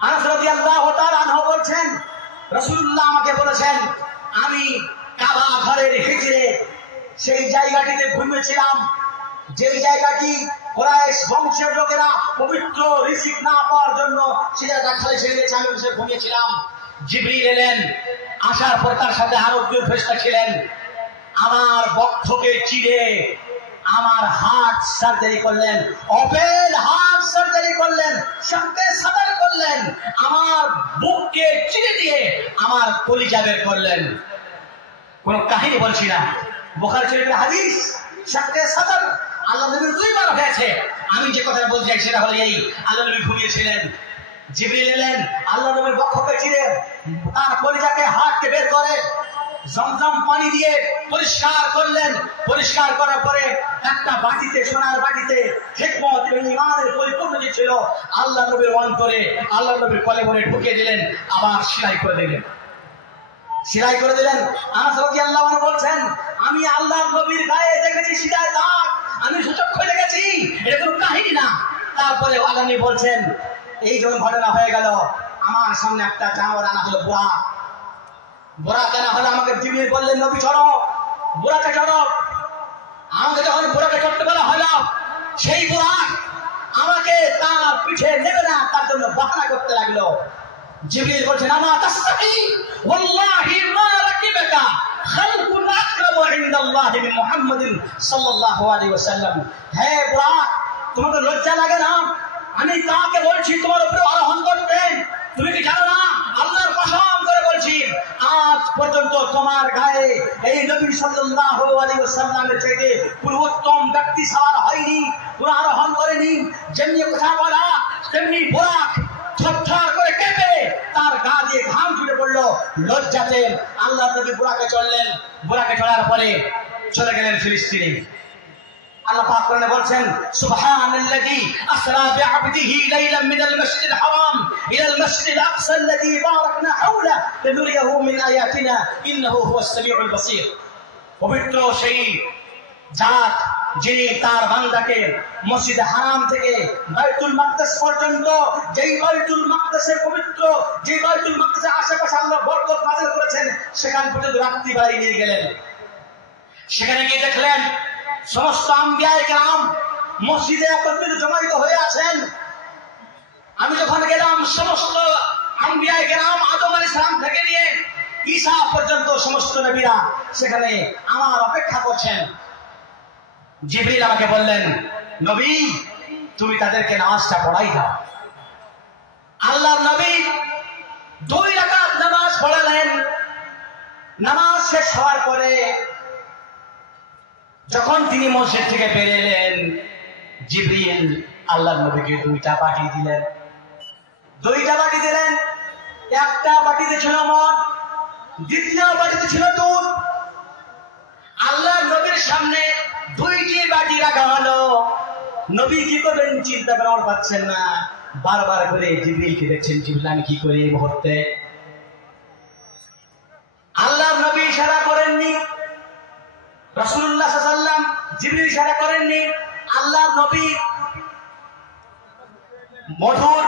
আনাস রাদিয়াল্লাহু তাআলা আনহু বলছেন, রাসূলুল্লাহ আমাকে বলেছেন, আমি কাবা ঘরের হিজরে সেই জায়গাটিতে ঘুমিয়েছিলাম, যে জায়গাটি কুরাইশ বংশের লোকেরা পবিত্র রিজিক না পাওয়ার জন্য সেই জায়গা খালি ছেড়ে দিয়েছে, আমি সে ঘুমিয়েছিলাম। জিবরিল এলেন, আসার পর তার সাথে আরো দুই ফেরেশতা ছিলেন, আমার বক্ষকে চিরে আমার হার্ট সার্জারি করলেন, ওপেন হার্ট সার্জারি করলেন, সাথে সাদার করলেন, আমার বুককে চিরে দিয়ে আমার কলিজা বের করলেন। কোন কাহিনী বলছি না, বুখারী শরীফের হাদিস, সাথে সাদার আল্লাহ নবীর দুইবার হয়েছে। আমি যে কথা বলতে চাই সেটা হলো এই, আল্লাহ নবী ঘুমিয়েছিলেন, জিবরিল এলেন, আল্লাহ নবীর বক্ষকে চিরে তার কলিজাকে হার্টকে বের করে জমজম পানি দিয়ে পরিষ্কার করলেন। পরিষ্কার করার পরে একটা বাটিতে, সোনার বাটিতে হিকমত এবং ঈমানের পরিপূর্ণ যে ছিল আল্লাহ নবীর অন্তরে, আল্লাহ নবীর কলেবরে ঢুকে দিলেন, আবার সেলাই করে দিলেন, সেলাই করে দিলেন। আনাস রাদিয়াল্লাহু আনহু বলছেন, আমি আল্লাহর নবীর গায়ে দেখেছি সিলাই দাগ, আমি সচক্ষে দেখেছি, এটা কোনো কাহিনী না। তারপরে আল্লাহ নবী বলছেন, এই যখন ঘটনা হয়ে গেল, আমার সামনে একটা জানোয়ার আনা হলো, বুড়া, বুড়া কেনা হলো, আমাকে জিবরিল বললেন, নবী চড়ো, বুড়াকে চড়ো। আমাকে যখন বুড়াকে চড়তে বলা হলো, সেই বুড়া আমাকে তার পিঠে নেবে না, তার জন্য বাহানা করতে লাগলো। জিবরিল বলছেন, আমা তাসতাহি ওয়াল্লাহি মা রাকিবাকা খালকুন আকরামু ইনদাল্লাহি মিন মুহাম্মাদিন সাল্লাল্লাহু আলাইহি ওয়াসাল্লাম। হে বুড়া, তোমাকে লজ্জা লাগে না? আমি তাকে বলছি তোমার উপরে আরোহণ করতে, তুমি কি জানো না? আল্লাহর কসম করে বলছি, আজ পর্যন্ত তোমার গায়ে এই নবী সাল্লাল্লাহু আলাইহি ওয়াসাল্লামের চাইতে কোনো উত্তম ব্যক্তি সওয়ার হয়নি, কোনো আরোহণ করেনি। যেমনি কথা বলা তেমনি বুড়া থরথর করে কেঁপে তার গা দিয়ে ঘাম ছুটে পড়লো লজ্জাতে। আল্লাহ নবী বুড়াকে চড়লেন, বুড়াকে চড়ার পরে চলে গেলেন ফিলিস্তিনে। আল্লাহ পাক কোরআনে বলছেন, সুবহানাল্লাযী আসরা বিআবদিহি লাইলাম মিনাল মাসজিদিল হারাম ইলাল মাসজিদিল আকসা আল্লাযী বারাকনা হাওলা লিনুরিয়াহু মিন আয়াতিনা ইন্নাহু হুয়াস সামিউল বাসীর। পবিত্র সেই জাত যিনি তার বান্দাকে মসজিদে হারাম থেকে বাইতুল মাকদাস পর্যন্ত, যেই বাইতুল মাকদাসের পবিত্র, যেই বাইতুল মাকদাসের আশেপাশে আল্লাহ বরকত নাযিল করেছেন, সেখান পর্যন্ত রাত্রিবেলায় নিয়ে গেলেন। সেখানে গিয়ে দেখলেন সমস্ত আম্বিয়ায়ে কেরাম মসজিদে একত্রিত জমায়েত হয়ে আছেন। আমি যখন গেলাম, সমস্ত আম্বিয়ায়ে কেরাম আদম আলাইহিস সালাম থেকে নিয়ে ঈসা পর্যন্ত সমস্ত নবীরা সেখানে আমার অপেক্ষা করছেন। জিবরিল আমাকে বললেন, নবী তুমি তাদেরকে নামাজটা পড়াই দাও। আল্লাহর নবী 2 রাকাত নামাজ পড়ালেন। নামাজ শেষ হওয়ার পরে যখন তিনি মসজিদ থেকে বের এলেন, জিবরিল আল্লাহর নবীকে 2টা বাটি দিলেন। 2টা বাটি দিলেন, একটা বাটিতে ছিল মদ, দ্বিতীয় বাটিতে ছিল দুধ। আল্লাহর নবীর সামনে 2টি বাটি রাখা হলো। নবী কি করবেন চিন্তা করার পাচ্ছেন না, বারবার করে জিবরিলকে দেখছেন, জিবরিল আমি কি করি এই মুহূর্তে। আল্লাহর নবী ইশারা করেননি, রাসূলুল্লাহ সাল্লাল্লাহু আলাইহি ওয়াসাল্লাম জিবরিল ইশারা করেননি। আল্লাহর নবী মধুর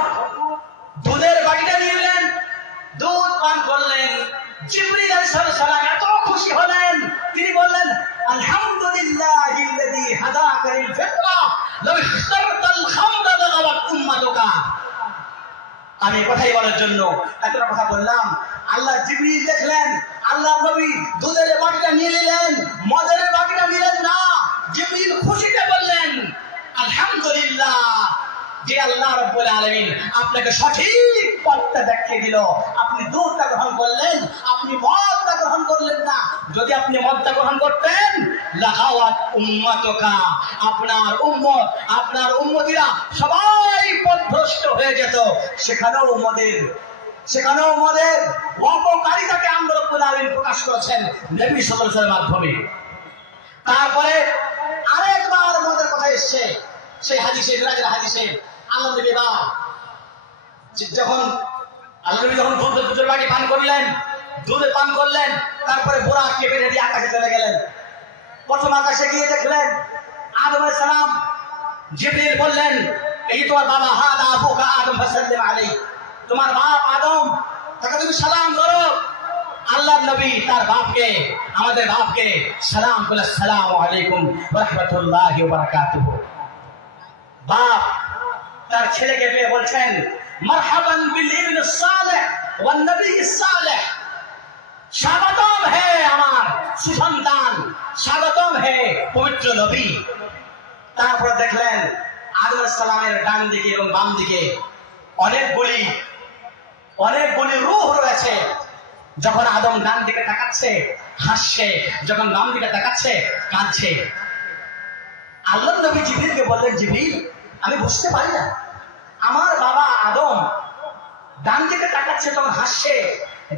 দুধের বাটিটা নিলেন, দুধ পান করলেন। আলহামদুলিল্লাহিল্লাযী হাদাকা লিল ফিতরা লাউ ইখতারতাল খামরা লাগাওয়াত উম্মাতুকা। আমি কথাই বলার জন্য এতটা কথা বললাম। আল্লাহ জিবরিল দেখলেন, আল্লাহ নবী দুধের বাটিটা নিয়ে নিলেন, মদের বাটিটা নিলেন না। জিবরিল খুশিতে বললেন আলহামদুলিল্লাহ, যে আল্লাহ রাব্বুল আলামিন আপনাকে সঠিক পথটা দেখিয়ে দিল। আপনি দুধটা গ্রহণ করলেন, আপনি মদটা গ্রহণ করলেন না। যদি আপনি মদটা গ্রহণ করতেন লাগাওয়াত উম্মাতুকা, আপনার উম্মত, আপনার উম্মতিরা সবাই পথভ্রষ্ট হয়ে যেত। সেখানেও মদের অপকারিতাকে আল্লাহ রাব্বুল আলামিন প্রকাশ করেছেন নবী সাল্লাল্লাহু আলাইহি ওয়াসাল্লামের মাধ্যমে। তারপরে আরেকবার মদের কথা এসেছে, সেই হাদিসে, মিরাজের হাদিসে আল্লাহ নবী যখন দুধের বাটি পান করলেন, দুধে পান করলেন, তারপরে বোরা কেটে দিয়ে আকাশে চলে গেলেন। প্রথম আকাশে গিয়ে দেখলেন আদম আলাইহিস সালাম। জিবরিল বললেন এই তোমার বাবা, হাদা আবুকা আদম ফাসাল্লিম আলাইহি, তোমার বাপ আদম, তাকে তুমি সালাম করো। আল্লাহর নবী তার বাপকে, আমাদের বাপকে সালাম বলে, আসসালামু আলাইকুম ওয়া রাহমাতুল্লাহি ওয়া বারাকাতুহু। বাপ তার ছেলেকে পেয়ে বলছেন মারহাবান বিল ইবন সালেহ ওয়ান নবী সালেহ, স্বাগতম হে আমার সুসন্তান, স্বাগতম হে পবিত্র নবী। তারপর দেখলেন আদম আলাইহিস সালামের ডান দিকে এবং বাম দিকে অনেকগুলি রূহ রয়েছে। যখন আদম ডান দিকে তাকাচ্ছে হাসছে, যখন বাম দিকে তাকাচ্ছে কাঁদছে। আল্লাহ নবী জিবরিলকে বললেন, জিবরিল আমি বুঝতে পারি না, আমার বাবা আদম ডান দিকে তাকাচ্ছে তখন হাসছে,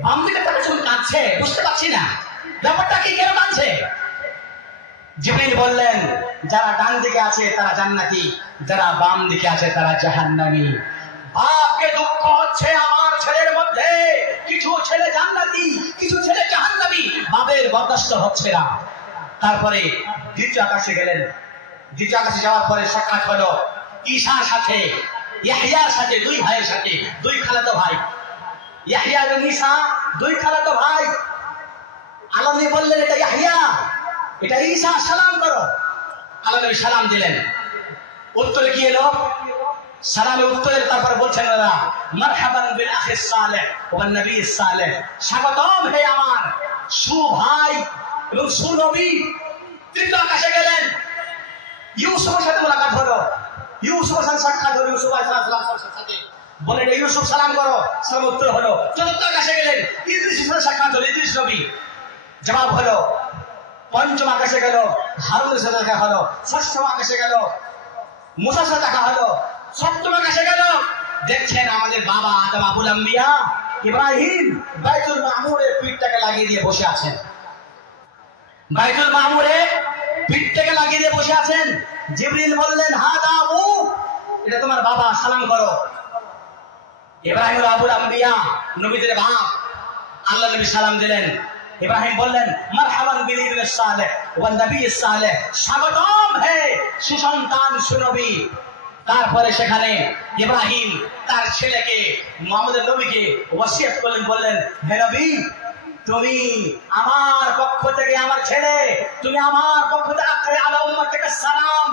বাম দিকে তাকাচ্ছে কাঁদছে, বুঝতে পারছি না ব্যাপারটা কি, কেন কাঁদছে? জিবরিল বললেন যারা ডান দিকে আছে তারা জান্নাতি, যারা বাম দিকে আছে তারা জাহান্নামী। বাপকে দুঃখ হচ্ছে আমার ছেলের মধ্যে কিছু ছেলে জান্নাতি, কিছু ছেলে জাহান্নামী, বাপের বরদাস্ত হচ্ছে না। তারপরে দ্বিতীয় আকাশে গেলেন। দ্বিতীয় আকাশে যাওয়ার পরে সাক্ষাৎ হলো ঈসার সাথে, ইয়াহইয়ার সাথে, দুই ভাইয়ের সাথে, দুই খালাতো ভাই। ইয়াহইয়া এবং ঈসা দুই খালাতো ভাই। আল্লাহ নবী বললেন এটা ইয়াহইয়া, এটা ঈসা, সালাম করো। আল্লাহ নবী সালাম দিলেন। উত্তরে কি এলো? সালামের উত্তরে তারপর বলছেন মারহাবান বিল আখিস সালেহ ওয়ান নবী সালেহ, স্বাগতম হে আমার সুভাই এবং সুনবী। তৃতীয় আকাশে গেলেন। ইউসুফের সাথে মুলাকাত হলো, ইউসুফের সাথে সাক্ষাৎ হলো, ইউসুফ আলাইহিস সালামের সাথে বলেন ইউসুফ সালাম করো, সালাম উত্তর হলো। চতুর্থ আকাশে গেলেন। ইদ্রিসের সাথে সাক্ষাৎ হলো, ইদ্রিস নবী জবাব হলো। পঞ্চম আকাশে গেল, হারুনের সাথে দেখা হলো। ষষ্ঠম আকাশে গেল, মুসার সাথে দেখা হলো। সপ্তম আকাশে গেল, দেখছেন আমাদের বাবা আদম আবুল আম্বিয়া ইব্রাহিম বাইতুল মামুরের পিঠটাকে লাগিয়ে দিয়ে বসে আছেন। বাইতুল মামুরে পিঠটাকে লাগিয়ে দিয়ে বসে আছেন। জিবরিল বললেন হাদা আবু, এটা তোমার বাবা, সালাম করো। ইব্রাহিম আবুল আম্বিয়া নবীদের বাপ। আল্লাহ নবী সালাম দিলেন। ইব্রাহিম বললেন মারহাবান বিল ইবনে সালেহ ওয়ান নবী সালেহ, স্বাগতম হে সুসন্তান সুনবী। তারপরে সেখানে ইব্রাহিম তার ছেলেকে মুহাম্মদের নবীকে ওয়াসিয়ত করলেন, বললেন হে নবী তুমি আমার পক্ষ থেকে, আমার ছেলে তুমি আমার পক্ষ থেকে আলা উম্মত থেকে সালাম,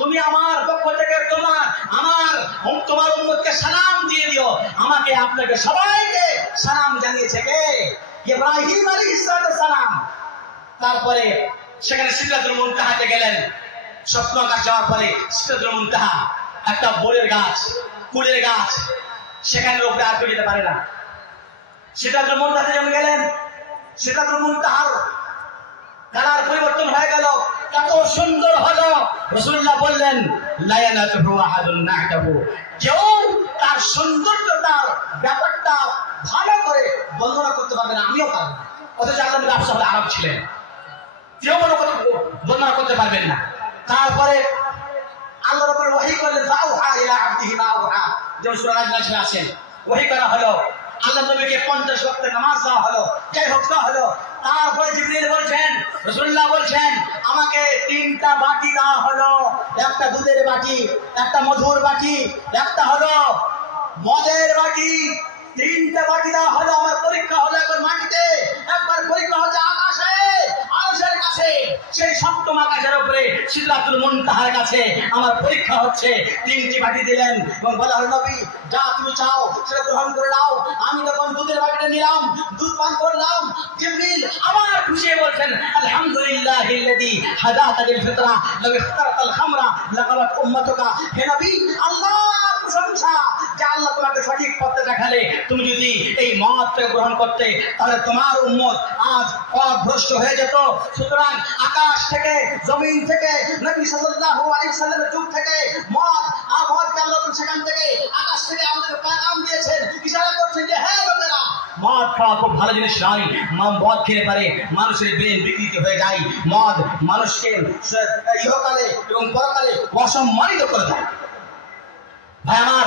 তুমি আমার পক্ষ থেকে তোমার উম্মতকে সালাম দিয়ে দিও। আমাকে আপনাকে সবাইকে সালাম জানিয়েছে কে? ইব্রাহিম আলাইহিস সালাম। তারপরে সেখানে সিদরাতুল মুনতাহাতে গেলেন। সপ্তম আকাশ যাওয়ার পরে সিদরাতুল মুনতাহা একটা বরের গাছ, কুলের গাছ, সেখানে লোকটা আর যেতে পারে না। সিদরাতুল মুনতাহাতে যখন গেলেন, সিদরাতুল মুনতাহার কালার পরিবর্তন হয়ে গেল, এত সুন্দর হলো। রাসূলুল্লাহ বললেন লা ইয়ানাতুহু আহাদুন না'তাহু, কেউ তার সৌন্দর্যতার ব্যাপারটা ভালো করে বর্ণনা করতে পারবে না, আমিও পারবো না। অথচ আল্লাহ নবী সাল্লাল্লাহু আরব ছিলেন, কেউ বর্ণনা করতে পারবেন না। তারপরে আল্লাহ রাব্বুল ওহী করলেন ফাউহা ইলা আবদিহি মা আওহা, যেমন সূরা নাজমে আছেন। ওহী করা হলো, আল্লাহ নবীকে 50 ওয়াক্ত নামাজ দেওয়া হলো, যাই হোক দেওয়া হলো। তারপরে জিবরিল বলছেন, রাসূলুল্লাহ বলছেন আমাকে 3টা বাটি দেওয়া হলো, একটা দুধের বাটি, একটা মধুর বাটি, একটা হলো মদের বাটি। 3টা বাটি দেওয়া হলো। আমার পরীক্ষা হলো একবার মাটিতে, একবার পরীক্ষা হচ্ছে আকাশে, আরশের কাছে। সেই সপ্তম আকাশের উপরে সিদরাতুল মুনতাহার কাছে আমার পরীক্ষা হচ্ছে। 3টি বাটি দিলেন এবং বলা হল নবী যা তুমি চাও সেটা গ্রহণ করে নাও। আমি তখন দুধের বাটিটা নিলাম, দুধ পান করলাম। জিবরিল আমার খুশি বলছেন আলহামদুলিল্লাহিল্লাযী হাদাকা লিল ফিতরা লাউ ইখতারাতাল খামরা লাকাবাত উম্মাতুকা। হে নবী আল্লাহর প্রশংসা যে আল্লাহ তোমাকে সঠিক পথে দেখালে। তুমি যদি এই মদকে গ্রহণ করতে তাহলে তোমার উম্মত আজ পথভ্রষ্ট হয়ে যেত। সুতরাং আকাশ থেকে জমিন থেকে নবী সাল্লাল্লাহু আলাইহি ওয়াসাল্লামের যুগ থেকে মদ আল্লাহ সেখান থেকে আকাশ থেকে আমাদের পেগাম দিয়েছেন, ইশারা করছেন যে হে লোকেরা মদ খাওয়া খুব ভালো জিনিস নয়। মদ খেলে পারে মানুষের ব্রেন বিকৃত হয়ে যায়। মদ মানুষকে ইহকালে এবং পরকালে অসম্মানিত করে দেয়। ভাই আমার,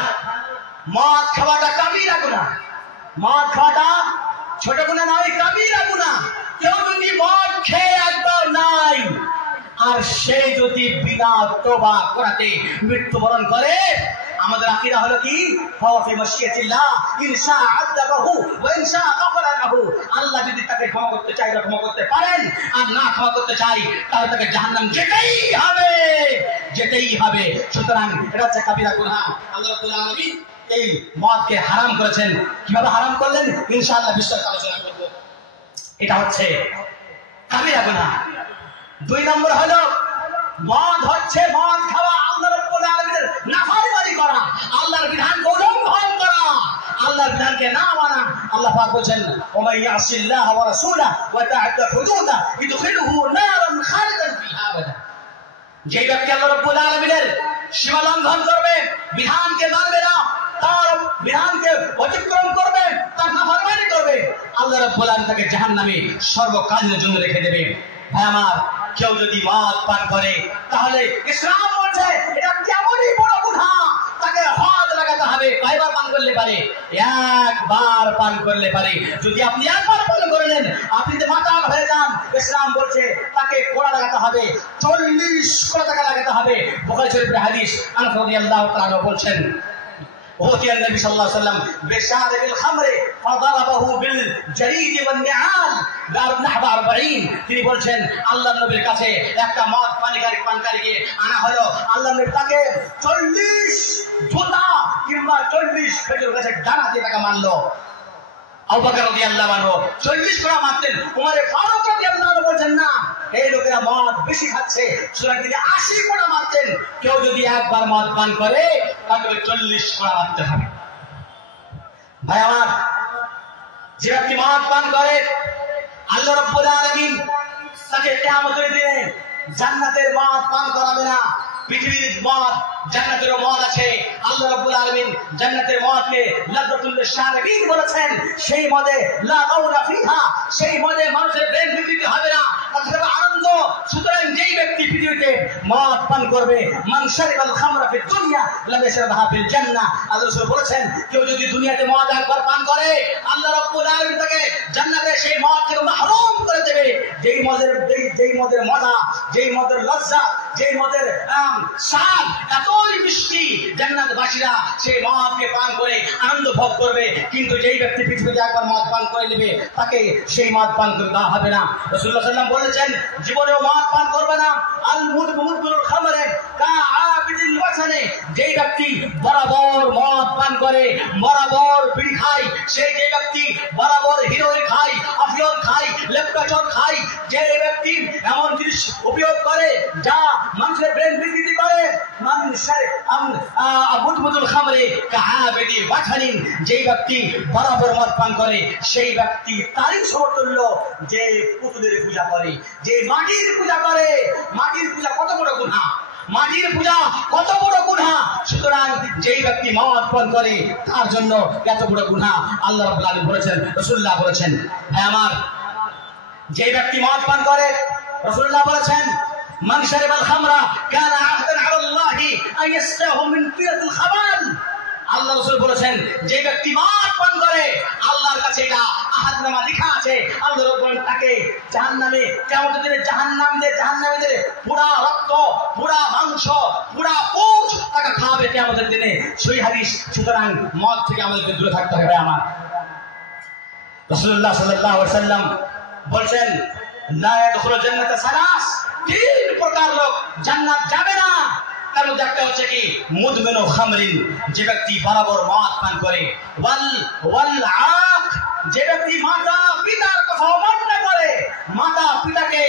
মদ খাওয়াটা কাবিরা গুনাহ। মদ খাওয়াটা ছোট গুনাহ নয়, কাবিরা গুনাহ। কেউ যদি মদ খেয়ে একবার নাই আর সে যদি বিনা তওবা করাতে মৃত্যুবরণ করে, আমাদের আকীদা হলো কি ফাওয়া ফি মাশিয়াতিল্লাহ ইনশা আযাবাহু ওয়া ইনশা গাফারা লাহু। আল্লাহ যদি তাকে ক্ষমা করতে চায় ক্ষমা করতে পারেন, আর না ক্ষমা করতে চায় তাহলে তাকে জাহান্নাম যেতেই হবে, যেতেই হবে। সুতরাং এটা হচ্ছে কাবিরা গুনাহ। আল্লাহ রাব্বুল আলামিন এই মদকে হারাম করেছেন। কিভাবে হারাম করলেন ইনশাআল্লাহ বিস্তারিত আলোচনা করব। এটা হচ্ছে কাবিরা গুনাহ। 2 নম্বর হলো মদ হচ্ছে মদ খাওয়া আল্লাহ রাব্বুল আলামিনের নাফরমানি করা, আল্লাহর বিধানকে উল্লঙ্ঘন করা, আল্লাহর বিধানকে না মানা। আল্লাহ পাক বলেন ওয়া ইয়াসিল্লাহ ওয়া রাসূলা ওয়া তা'adda হুদুদা ইদখিলুহু নারান খালিদান ফিহা আবাদা। যে ব্যক্তি আল্লাহ রাব্বুল আলামিনের সীমা লঙ্ঘন করবে, বিধানকে মানবে না, তার বিধানকে অতিক্রম করবে, তার নাফরমানি করবে, আল্লাহ রাব্বুল আলামিন তাকে জাহান্নামে সর্বকালের জন্য রেখে দেবে। ভাই আমার, কেউ যদি মদ পান করে তাহলে ইসলাম বলছে এটা কেমনই বড় গুনাহ, তাকে হদ লাগাতে হবে। কয়বার পান করলে পারে? একবার পান করলে পারে। যদি আপনি একবার পান করলেন আপনি তো মাতাল হয়ে যান। ইসলাম বলছে তাকে কোড়া লাগাতে হবে, 40 কোড়া টাকা লাগাতে হবে। বুখারী শরীফের হাদিস আনাস রাদিয়াল্লাহু তাআলা বলছেন أوتي النبي صلى الله عليه وسلم بشارب الخمر فضربه بالجريد والنعال نحو 40। তিনি বলছেন আল্লাহর নবীর কাছে একটা মদ পানকারীকে আনা হলো। আল্লাহর নবী তাকে 40 জুতা কিংবা 40 খেজুর গাছের ডানা দিয়ে তাকে মারলো। আবু বকর রাদিয়াল্লাহু আনহু 40 করে মারতেন। ওমর ফারুক রাদিয়াল্লাহু আনহু বলেন না, এই লোকেরা মদ বেশি খাচ্ছে, সুতরাং তিনি 80 করে মারতেন। কেউ যদি একবার মদ পান করে তাহলে 40 করে মারতে হবে। ভাই আমার, যে ব্যক্তি মদ পান করে আল্লাহ রাব্বুল আলামিন তাকে কিয়ামতের দিনে জান্নাতের মদ পান করাবে না। পৃথিবীর মদ, জান্নাতেরও মদ আছে। আল্লাহ রাব্বুল আলামিন জান্নাতের মদকে লাযযাতুল লিশারিবিন বলেছেন। সেই মদে লা গাওলা ফিহা, সেই মদে মানুষের ব্রেন বিকৃত হবে না, তাছাড়া আনন্দ। সুতরাং যেই ব্যক্তি পৃথিবীতে মদ পান করবে, মান শারিবাল খামরা ফিদ দুনিয়া লাম ইয়াশরাবহা ফিল জান্নাহ। আল্লাহ রাসূল বলেছেন কেউ যদি দুনিয়াতে মদ একবার পান করে আল্লাহ রাব্বুল আলামিন তাকে জান্নাতে সেই মদ থেকে মাহরুম করে দেবে। যেই মদের মজা, যেই মদের লজ্জা, যেই মদের স্বাদ এতই মিষ্টি, জান্নাতবাসীরা সেই মদকে পান করে আনন্দ ভোগ করবে। কিন্তু যেই ব্যক্তি পৃথিবীতে একবার মদ পান করে নেবে তাকে সেই মদ পান করে দেওয়া হবে না। রাসূলুল্লাহ সাল্লাল্লাহু আলাইহি ওয়াসাল্লাম বলেছেন জীবনেও মদ পান করবে না। আল মুদমিনুল খামরে কাআবিদিল ওয়াসানে, যেই ব্যক্তি বরাবর মদ পান করে, বরাবর বিড়ি খায়, সেই যে ব্যক্তি বরাবর হিরোইন খায়, আফিয়ন খায়, লেপটাচন খায়, যে ব্যক্তি এমন জিনিস উপয়োগ করে যা মানুষের ব্রেন বিকৃতি করে, মুদমিনুল খামরে কাআবিদিল ওয়াসানে, যেই ব্যক্তি বরাবর মদ পান করে সেই ব্যক্তি তারই সমতুল্য যে পুতুলের পূজা করে, যে মাটির পূজা করে। মাটির পূজা কত বড় গুনাহ, মাটির পূজা কত বড় গুনাহ। সুতরাং যেই ব্যক্তি মদ পান করে তার জন্য এত বড় গুনাহ আল্লাহ রাব্বুল আলামিন বলেছেন, রাসূলুল্লাহ বলেছেন। ভাই আমার, যেই ব্যক্তি মদ পান করে রাসূলুল্লাহ বলেছেন মান শারিবাল খামরা কানা আহদান আলাল্লাহি আন ইয়াসতাহু মিন ফিরাতিল খাবাল। আল্লাহ রাসূল বলেছেন যে ব্যক্তি মদ পান করে আল্লাহর কাছে এটা আহাদনামা লেখা আছে। আল্লাহ রাব্বুল আলামিন তাকে জাহান্নামে কিয়ামতের দিনে জাহান্নামীদের পুরা রক্ত, পুরা মাংস, পুরা পুঁজ তাকে খাওয়াবে কিয়ামতের দিনে। সহিহ হাদিস। সুতরাং মদ থেকে আমাদেরকে দূরে থাকতে হবে। আমার রাসূলুল্লাহ সাল্লাল্লাহু আলাইহি ওয়াসাল্লাম বলেন লা ইয়াদখুলুল জান্নাতা সালাস তিন প্রকার লোক জান্নাত যাবে না। তার মধ্যে একটা হচ্ছে কি মুদমিনু খামরিন, যে ব্যক্তি বরাবর মদ পান করে, ওয়াল আক, যে ব্যক্তি মাতা পিতার কথা অমান্য করে, মাতা পিতাকে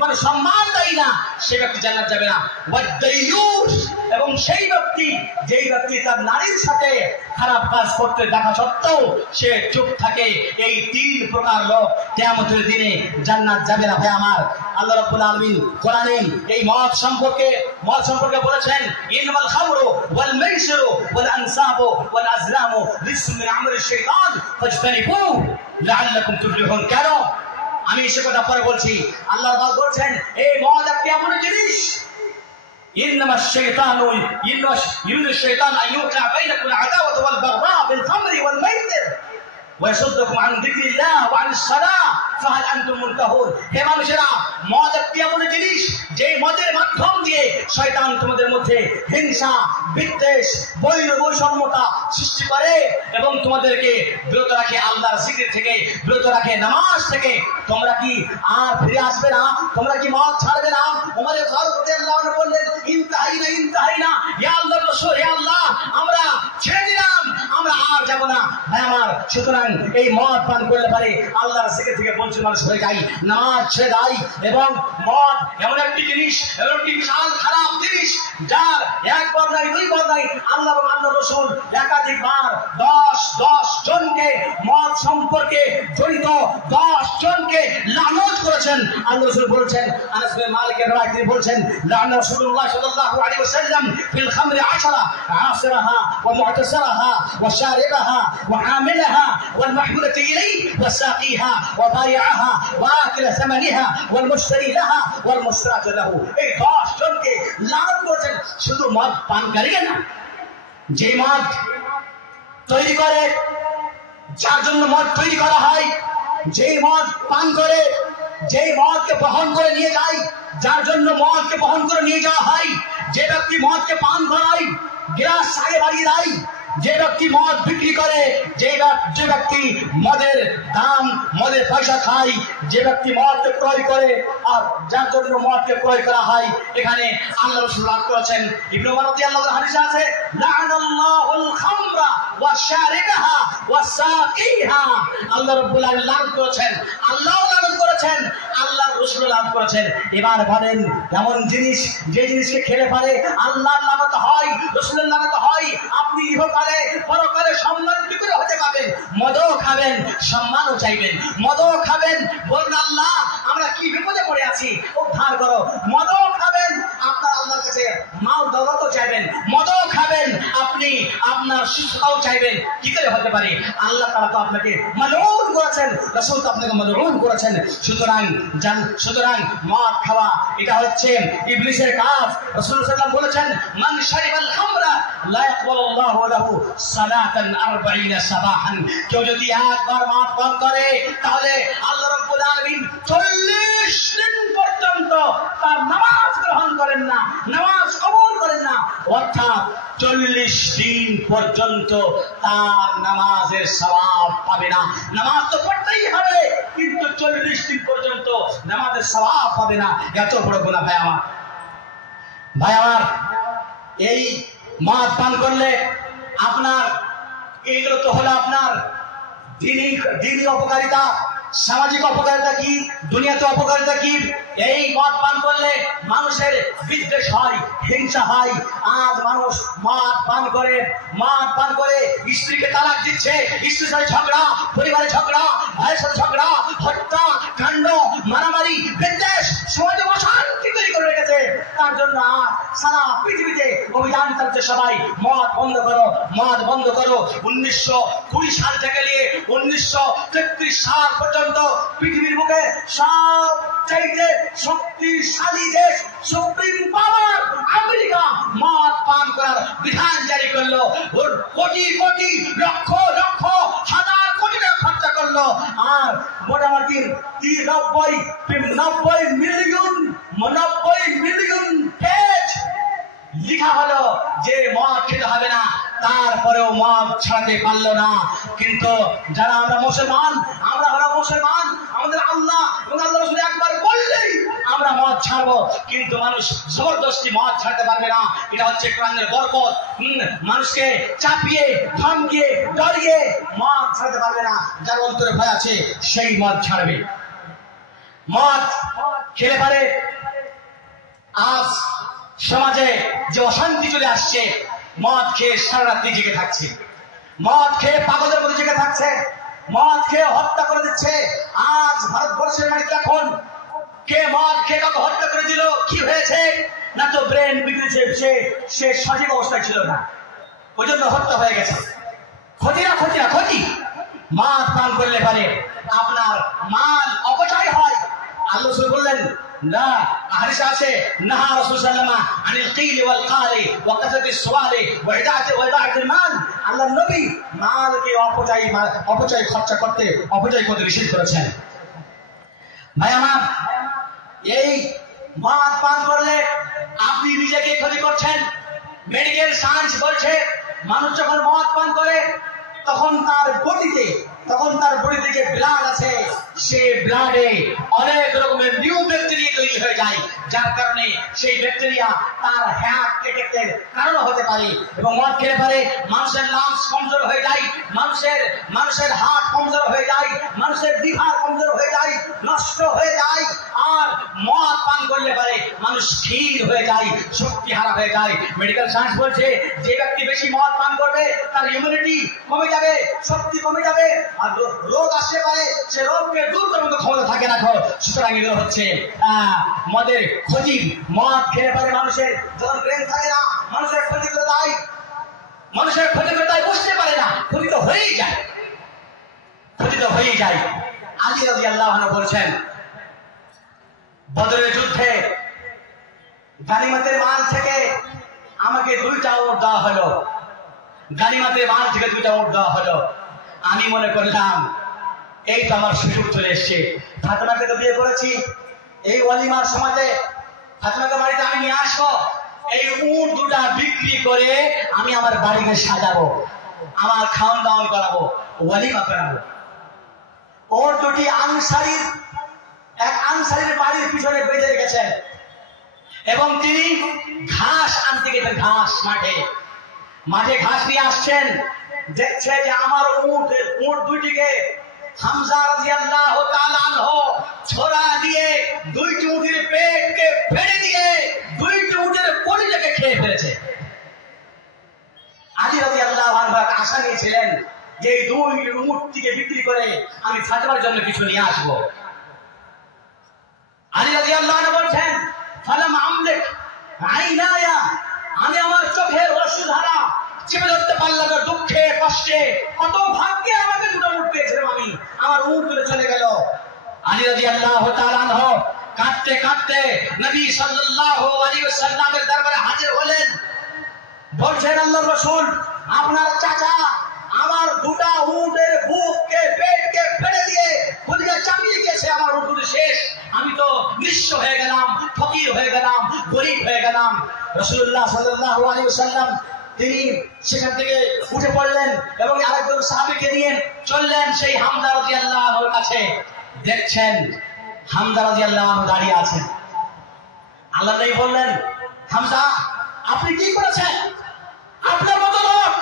মানে সম্মান দেয় না, সে ব্যক্তি জান্নাত যাবে না। ওয়াদাইয়ুস, এবং সেই ব্যক্তি যেই ব্যক্তি তার নারীর সাথে খারাপ কাজ করতে দেখা সত্ত্বেও সে চুপ থাকে, এই তিন প্রকার লোক কিয়ামতের দিনে জান্নাত যাবে না। ভাই আমার, আল্লাহ রাব্বুল আলামিন কোরআনে এই মদ সম্পর্কে বলেছেন, ইনমাল খামরু ওয়াল মাইসিরু ওয়াল আনসাবু ওয়াল আজলামু রিজসুম মিন আমালিশ শাইতান ফাজতানিবুহু লাআল্লাকুম তুফলিহুন। কেন আমি সে কথা পরে বলছি। আল্লাহ তাআলা বলছেন এই মদ একটা এমন জিনিস, ইন্নামাশ শাইতানু ইউরিদু শাইতান আন ইউকিআ বাইনাকুম আল-আদাওয়াতা ওয়াল বাগদা বিল খামরি ওয়াল মাইসির ওয়ায়াসুদ্দুকুম আন যিকরিল্লাহ ওয়া আনিস সালাহ ফাহাল আনতুম মুনতাহুন। হে মানুষেরা, মদ একটা এমন জিনিস যে মদের মাধ্যম দিয়ে শয়তান তোমাদের মধ্যে হিংসা, বিদ্বেষ, বৈষম্যতা সৃষ্টি করে এবং তোমাদেরকে বিরত রাখে আল্লাহর জিকির থেকে, বিরত রাখে নামাজ থেকে। তোমরা কি আর ফিরে আসবে না? তোমরা কি মদ ছাড়বে না? ওমর ফারুক রাদিয়াল্লাহু আনহু বললেন, ইনতাহাইনা ইয়া আল্লাহর রাসূল, হে আল্লাহ, আমরা ছেড়ে দিলাম, আমরা আর যাব না। ভাই আমার, সুতরাং এই মদ পান করলে পারে আল্লাহর জিকির থেকে বঞ্চিত মানুষ হয়ে যায়, নামাজ ছেড়ে দেয়। এবং মদ এমন একটি জিনিস, এমন একটি বিশাল খারাপ জিনিস, যার একবার নাই দুইবার নাই আল্লাহ এবং আল্লাহ রাসূল একাধিকবার 10 জনকে মদ সম্পর্কে জড়িত 10 জনকে লানত করেছেন। আল্লাহ রাসূল বলেছেন, আনাস বিন মালিকের রাওয়ায়াত তিনি বলেছেন, লা'না রাসূলুল্লাহ সাল্লাল্লাহু আলাইহি ওয়াসাল্লাম ফিল খামরি 10 আসরাহা ওয়া মু'তাসিরাহা ওয়া শারিবাহা ওয়া হামিলাহা ওয়াল মাহমুলাতি ইলাইহি ওয়া সাকিহা ওয়া বাই'াহা ওয়া আকিলা সামানিহা ওয়াল মুশতারি লাহা ওয়াল মুশতারাত লাহু। এই 10 জনকে লানত করেছেন। শুধু মদ পানকারী না, যে মদ তৈরি করে, যার জন্য মদ তৈরি করা হয়, যেই মদ পান করে, যেই মদকে বহন করে নিয়ে যায়, যার জন্য মদকে বহন করে নিয়ে যাওয়া হয়, যে ব্যক্তি মদকে পান করায়, গ্লাস আগে বাড়িয়ে দেয়, যে ব্যক্তি মদ বিক্রি করে, যে ব্যক্তি মদের দাম, মদের পয়সা খায়, যে ব্যক্তি মদকে ক্রয় করে আর যার জন্য মদকে ক্রয় করা হয়, এখানে আল্লাহ রাসূল লান করেছেন। ইবনে ওমর রাদিয়াল্লাহু আনহু হাদিসে আছে, লা'নাল্লাহুল খামরা ওয়া শারিবাহা ওয়া সাকিহা। আল্লাহ রাব্বুল আলামিন লান করেছেন, আল্লাহ লানত করেছেন, আল্লাহর রাসূল লানত করেছেন। এবার বলেন, এমন জিনিস যে জিনিসকে খেলে পারে আল্লাহর লানত হয়, রাসূলের লানত হয়, আপনি ইহকালে পরকালে সম্মান কি করে হতে পাবেন? মদও খাবেন, সম্মানও চাইবেন, মদও খাবেন, বলুন আল্লাহ আমরা কি বিপদে পড়ে আছি, উদ্ধার করো। মদও খাবেন, আপনার আল্লাহর কাছে মাল দৌলতও চাইবেন, মদও খাবেন, আপনি আপনার সুস্থতাও চাইবেন। কি করে হতে পারে? আল্লাহ তাআলা তো আপনাকে মালউন করেছেন, রাসূল তো আপনাকে মালউন করেছেন। সুতরাং মদ খাওয়া এটা হচ্ছে ইবলিসের কাজ। রাসূল সাল্লাল্লাহু আলাইহি ওয়াসাল্লাম বলেছেন, মান শারিবাল খামরা লা ইয়াকবালুল্লাহু লাহু সালাতান 40 সাবাহান। কেউ যদি একবার মদ পান করে তাহলে আল্লাহ রাব্বুল আলামিন 40 দিন পর্যন্ত তার নামাজ গ্রহণ করেন না, নামাজ কবুল করেন না। অর্থাৎ 40 দিন পর্যন্ত তার নামাজের সওয়াব পাবে না। নামাজ তো পড়তেই হবে, কিন্তু 40 দিন পর্যন্ত নামাজের সওয়াব পাবে না। এত বড় গুনাহ ভাই আমার, এই মদ পান করলে আপনার এইগুলো তো হলো আপনার দিনী অপকারিতা, সামাজিক অপকারিতা কি, দুনিয়াতে অপকারিতা কি। এই মদ পান করলে মানুষের বিদ্বেষ হয়, হিংসা হয়। আজ মানুষ মদ পান করে স্ত্রীকে তালাক দিচ্ছে, স্ত্রীর সাথে ঝগড়া, পরিবারে ঝগড়া, ভাইয়ের সাথে ঝগড়া, হত্যা কাণ্ড, মারামারি, বিদ্বেষ, সমাজে অশান্তি তৈরি করে রেখেছে। তার জন্য আজ সারা পৃথিবীতে অভিযান চালছে সবাই, মদ বন্ধ করো, মদ বন্ধ করো। 1920 সাল থেকে নিয়ে 1933 সাল পর্যন্ত পৃথিবীর বুকে সবচাইতে শক্তিশালী দেশ সুপ্রিম পাওয়ার আমেরিকা মদ পান করার বিধান জারি করলো। কোটি কোটি লক্ষ লক্ষ হাজার কোটি টাকা খরচা করলো। আর মোটামুটি 90 মিলিয়ন পেজ লিখা হলো যে মদ খেতে হবে না, তারপরেও মদ ছাড়তে পারলো না। কিন্তু যারা আমরা মুসলমান, আমাদের আল্লাহ এবং আল্লাহ রাসূল একবার বললেই আমরা মদ ছাড়বো, কিন্তু মানুষ জবরদস্তি মদ ছাড়তে পারবে না। এটা হচ্ছে কোরআনের বরকত। মানুষকে চাপিয়ে ধমকিয়ে ডরিয়ে মদ ছাড়তে পারবে না। যার অন্তরে ভয় আছে সেই মদ ছাড়বে। মদ খেলে পারে আজ সমাজে যে অশান্তি চলে আসছে, মদ খেয়ে সারা রাত্রি জেগে থাকছে, মদ খেয়ে পাগলের মধ্যে জেগে থাকছে, মদ খেয়ে হত্যা করে দিচ্ছে। আজ ভারতবর্ষের মাটিতে এখন কে মদ খেয়ে কাউকে হত্যা করে দিল, কি হয়েছে? না তো ব্রেন বিগড়েছে, সে সজীব অবস্থায় ছিল না, ওই জন্য হত্যা হয়ে গেছে। ক্ষতি না ক্ষতি না ক্ষতি। মদ পান করলে পারে আপনার মাল অপচয় হয়। আল্লাহ রাসূল বললেন না, হাদিসে আছে নাহা রাসূল সাল্লাল্লাহু আনিল কিল ওয়াল কালি ওয়া কাসাতিস সুওয়ালি ওয়া ইদাআতিল মাল। আল্লাহর নবী মালকে অপচয় খরচা করতে নিষেধ করেছেন। ভাই আমার, এই মদ পান করলে আপনি নিজেকে ক্ষতি করছেন। মেডিকেল সায়েন্স বলছে মানুষ যখন মদ পান করে তখন তার বডিতে যে ব্লাড আছে, সে ব্লাডে অনেক রকমের নিউ ব্যাকটেরিয়া তৈরি হয়ে যায়, যার কারণে সেই ব্যাকটেরিয়া তার হার্ট অ্যাটাকের কারণ হতে পারে। এবং মদ খেলে পারে মানুষের লাংস কমজোর হয়ে যায়, মানুষের হার্ট কমজোর হয়ে যায়, মানুষের লিভার কমজোর হয়ে যায়, নষ্ট হয়ে যায়। আর মদ পান করলে পারে মানুষ স্থির হয়ে যায়, শক্তি হারা হয়ে যায়। মেডিকেল সায়েন্স বলছে যে ব্যক্তি বেশি মদ পান করবে তার ইমিউনিটি কমে যাবে, শক্তি কমে যাবে, আর রোগ আসতে পারে, সে রোগকে দূর করার মতো ক্ষমতা থাকে না। সুতরাং এগুলো হচ্ছে মদের ক্ষতি। মদ খেলে পারে মানুষের যখন ব্রেন থাকে না, মানুষের ক্ষতি করে দেয়, বুঝতে পারে না, ক্ষতি তো হয়েই যায়। আলী রাদিয়াল্লাহু আনহু বলছেন, বদরের যুদ্ধে গানিমতের মাল থেকে আমাকে 2টা উট দেওয়া হলো, আমি মনে করলাম এই তো আমার সুযোগ চলে এসছে, ফাতেমাকে তো বিয়ে করেছি, এই ওয়ালিমার সমাজে ফাতেমাকে বাড়িতে আমি নিয়ে আসবো, এই উট 2টা বিক্রি করে আমি আমার বাড়িকে সাজাবো, আমার খাওয়ান দাওয়ান করাবো, ওয়ালিমা করাবো। ওর 2টি এক আনসারীর বাড়ির পিছনে বেঁধে রেখেছেন এবং তিনি ঘাস আনতে গেছেন, মাঠে ঘাস নিয়ে আসছেন। দেখছে যে আমার উট 2টিকে হামজা রাদিয়াল্লাহু তাআলা আনহু ছোরা দিয়ে 2টি উটের পেটকে ফেড়ে দিয়ে 2টি উটের কলিজাকে খেয়ে ফেলেছে। আলী রাদিয়াল্লাহু আনহু আশা নিয়েছিলেন যে এই 2 উটটিকে বিক্রি করে আমি ফাতেমার জন্য কিছু নিয়ে আসবো। আলী রাদিয়াল্লাহু আনহু বলছেন, ফালাম আমলিক আইনায়া, আমি আমার চোখের অশ্রুধারা চেপে ধরতে পারলাম না, দুঃখে কষ্টে, কত ভাগ্যে আমাকে 2টা উট পেয়েছিলাম আমি, আমার উট তুলে চলে গেল। আলী রাদিয়াল্লাহু তাআলা আনহু কাঁদতে কাঁদতে নবী সাল্লাল্লাহু আলাইহি ওয়াসাল্লামের দরবারে হাজির হলেন। বলছেন, আল্লাহর রাসূল, আপনার চাচা আমার 2টা উটের বুককে পেটকে ফেড়ে দিয়ে কলিজা চাপিয়ে গেছে, আমার উট দুটো শেষ, আমি তো নিঃস্ব হয়ে গেলাম, ফকির হয়ে গেলাম, গরীব হয়ে গেলাম। রাসূলুল্লাহ সাল্লাল্লাহু আলাইহি ওয়াসাল্লাম তিনি সেখান থেকে উঠে পড়লেন এবং আরেকজন সাহাবীকে নিয়ে চললেন সেই হামজা রাদিয়াল্লাহু আনহুর কাছে। দেখছেন হামজা রাদিয়াল্লাহু আনহু দাঁড়িয়ে আছেন। আল্লাহ নবী বললেন, হামজা আপনি কি করেছেন? আপনার মতো লোক,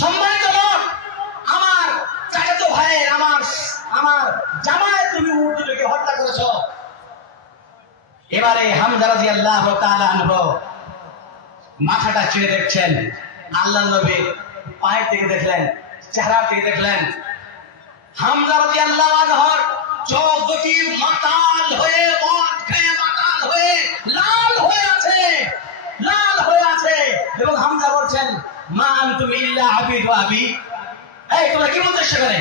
সম্মানিত লোক, আমার চাচাতো ভাইয়ের, আমার জামাই তুমি উট দুটোকে হত্যা করেছো। এবারে হামজা রাদিয়াল্লাহু তাআলা আনহু মাথাটা ছেড়ে দেখছেন, আল্লাহ নবী পায়ের দিকে দেখলেন, চেহারা দিকে দেখলেন, হামজা রাদিয়াল্লাহু আনহুর চোখ দুটি মাতাল হয়ে, মদ খেয়ে মাতাল হয়ে লাল হয়ে আছে। এবং হামজা বলছেন, মা আনতুম ইল্লা আবিদ ওয়া আবি, এই তোমরা কি বলতেছ সেখানে?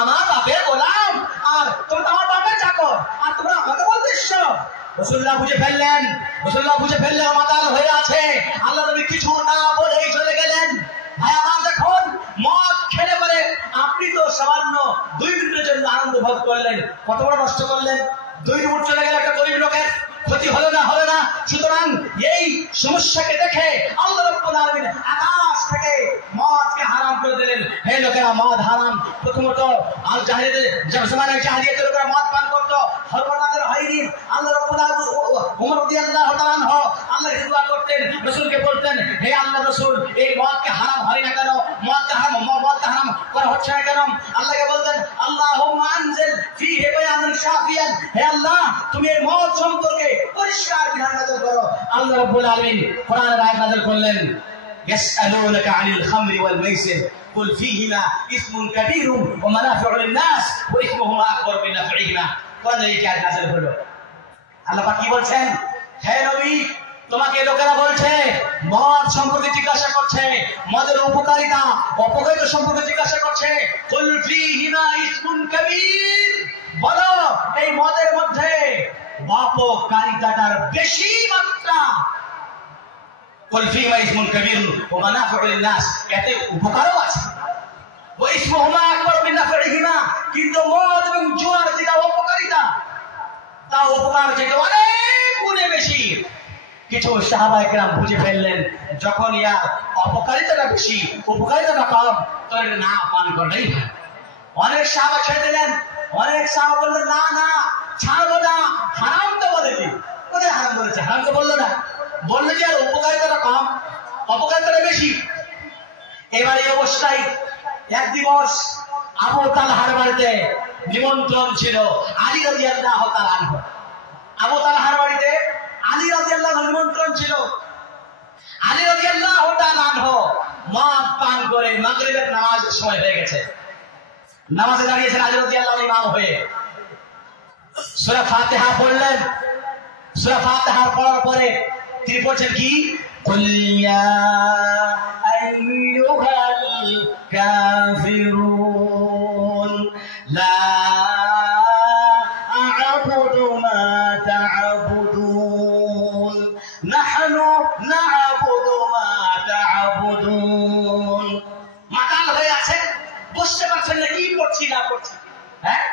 আমার বাপের গোলাম, আর তোমরা আমার বাপের চাকর, আর তোমরা আমাকে বলতেছ? রাসূলুল্লাহ বুঝে ফেললেন, মাতাল হয়ে আছে। আল্লাহ নবী কিছু না বলেই চলে গেলেন। ভাই আমার, দেখুন মদ খেলে পরে আপনি তো সামান্য 2 মিনিটের জন্য আনন্দ ভোগ করলেন, কত বড় নষ্ট করলেন। 2 মিনিট চলে গেল একটা গরিব লোকের, ক্ষতি হলো না। সুতরাং এই সমস্যাকে দেখে আল্লাহ রাব্বুল আলামিন আকাশ থেকে মদকে হারাম করে দিলেন। হে লোকেরা, মদ হারাম। প্রথমত আল জাহিলিয়াতের লোকেরা মদ পান করতো, হরমানাদের হয়নি। আল্লাহ রাব্বুল আলামিন ওমর রাদিয়াল্লাহু তাআলা আনহু আল্লাহকে দোয়া করতেন, রাসূলকে বলতেন, হে আল্লাহ রাসূল, এই মদকে হারাম হয় না কেন? মদকে হারাম করা হচ্ছে না কেন? আল্লাহকে বলতেন, আল্লাহুম্মা আনজিল ফীহি বায়ানান শাফিয়ান, হে আল্লাহ তুমি এই মদ সম্পর্কে পরিষ্কার বিধান নাযিল করো। আল্লাহ রাব্বুল আলামিন কোরআনের আয়াত নাযিল করলেন, ইয়াসআলুনাকা আনিল খামরি ওয়াল মাইসির কুল ফীহিমা ইসমুন কাবীরুন ওয়া মানাফিউ লিন-নাস ওয়া ইসমুহুমা আকবার মিন নাফঈহিমা। কোরআনে এই আয়াত নাযিল হলো। আল্লাহ পাক কি বলছেন? হে নবী, তোমাকে লোকেরা বলছে, মদ সম্পর্কে জিজ্ঞাসা করছে, মদের উপকারিতা অপকারিতা সম্পর্কে জিজ্ঞাসা করছে। কুল ফীহিমা ইসমুন কাবীর, বলো এই মদের মধ্যে অপকারিতাটার বেশি মাত্রা। কুল ফীহিমা ইসমুন কাবীর ওয়া মানাফিউ লিন-নাস, এতে উপকারও আছে। ওয়া ইসমুহুমা আকবার মিন নাফঈহিমা, কিন্তু মদ এবং জুয়ার যেটা অপকারিতা, তা উপকার যেটা অনেক গুণে বেশি। কিছু সাহাবায়ে কেরাম বুঝে ফেললেন, যখন ইয়ার অপকারিতাটা বেশি উপকারিতাটা কম, তখন না পান করলেই হয়। অনেক সাহাবা ছেড়ে দিলেন, অনেক সাহাবা বললেন, না না ছাড়বো না, হারাম তো বলেছি। কোথায় হারাম বলেছে? হারাম তো বললো না, বললো যে আর উপকারিতাটা কম, অপকারিতাটা বেশি। এবার এই অবস্থায় এক দিবস আবু তালহার বাড়িতে নিমন্ত্রণ ছিল আলী রাদিয়াল্লাহু তাআলা আনহু। আবু তালহার বাড়িতে আলী রাদিয়াল্লাহু আনহু নিমন্ত্রণ ছিল। আলী রাদিয়াল্লাহু তাআলা আনহু মদ পান করে মাগরিবের নামাজের সময় হয়ে গেছে, নামাজে দাঁড়িয়েছেন আলী রাদিয়াল্লাহু আনহু ইমাম হয়ে। সূরা ফাতিহা পড়লেন। সূরা ফাতিহা পড়ার পরে তিনি বলছেন কি, কুল ইয়া আইয়ুহাল কাফিরুন লা আ'বুদু মা তা'বুদুন নাহনু না'বুদু মা তা'বুদুন। মাতাল হয়ে আছে, বুঝতে পারছেন না কি করছি না করছি। হ্যাঁ,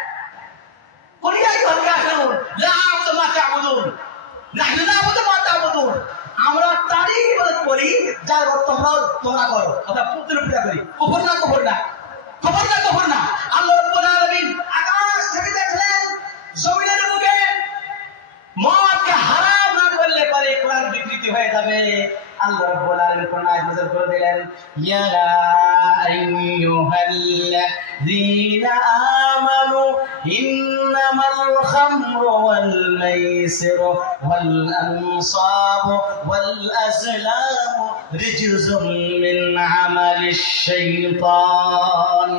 কুল ইয়া আইয়ুহাল কাফিরুন লা আ'বুদু মা তা'বুদুন নাহনু না'বুদু মা তা'বুদুন, আমরা তারই ইবাদত করি যার তোমরা করো। আমরা পুত্রের পূজা করি। কবর না। আল্লাহ রাব্বুল আলামিন আকাশ থেকে দেখলেন, জমিনের বুকে মদকে হারাম না করলে পরে কোরআন বিকৃতি হয়ে যাবে। আল্লাহ রাব্বুল আলামিন কোরআন আয়াত নাযিল করে দিলেন, ইয়া আইয়ুহাল্লাযীনা আমানু ইন্নামাল খামরু ওয়াল মাইসিরু ওয়াল আনসাবু ওয়াল আজলামু রিজসুম মিন আমালিশ শাইতান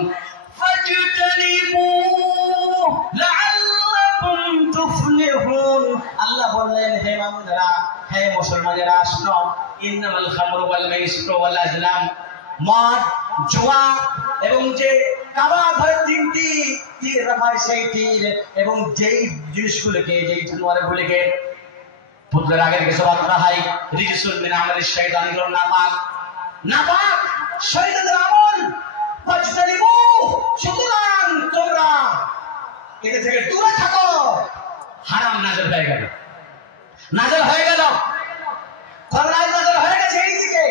ফাজতানিবুহু লাআল্লাকুম তুফলিহুন। আল্লাহ বললেন, হে মুমিনেরা, হে মুসলমানেরা, শুনো, ইন্নামাল খামরু ওয়াল মাইসিরু ওয়াল আজলাম, মদ, জুয়া এবং যে কাবা ঘরের তিনটি তীর রাখা সেই তীর এবং যেই জিনিসগুলোকে, যেই জানোয়ারগুলোকে পুত্রের আগে থেকে সবার করা হয়, রিজসুল মিন আমালিশ শাইতান, এগুলো নাপাক শয়তানের আমল। ফাজতানিবু, সুতরাং তোমরা এদের থেকে দূরে থাকো। হারাম নাযিল হয়ে গেল। কোরআন নাযিল হয়ে গেছে এইদিকে,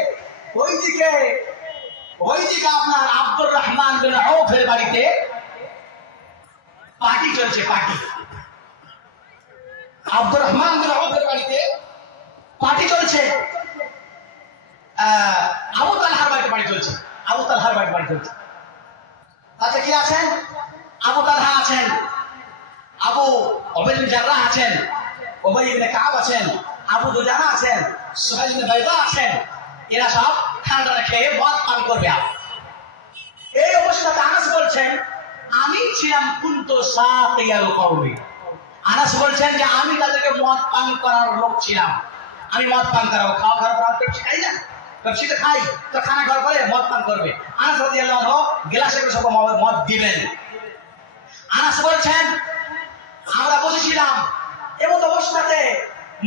ওইদিকে আপনার আব্দুর রহমান বিন আউফের বাড়িতে পার্টি চলছে। আব্দুর রহমান বিন আউফের বাড়িতে পার্টি চলছে। আবু তালহার বাড়িতে পার্টি চলছে। তাতে কি আছেন? আবু তালহা আছেন, আবু উবাইদা বিন জাররাহ আছেন, উবাই ইবনে কাব আছেন, আবু দুজানা আছেন, সুহাইল ইবনে বাইদা আছেন। এরা সব খানাটা খেয়ে মদ পান করবে। এই অবস্থাতে আনাস বলছেন, আমি ছিলাম কুনতু সাকিয়াল কওমি। আনাস বলছেন যে আমি তাদেরকে মদ পান করার লোক ছিলাম। আমি মদ পান করাবো। খাওয়ার পর পেপসি খাই না, পেপসি তো খাই, তো খানা খাওয়ার পরে মদ পান করবে। আনাস রাদিয়াল্লাহু আনহু গ্লাসে করে সব মদ দিবেন। আনাস বলছেন, আমরা বসেছিলাম, এমন অবস্থাতে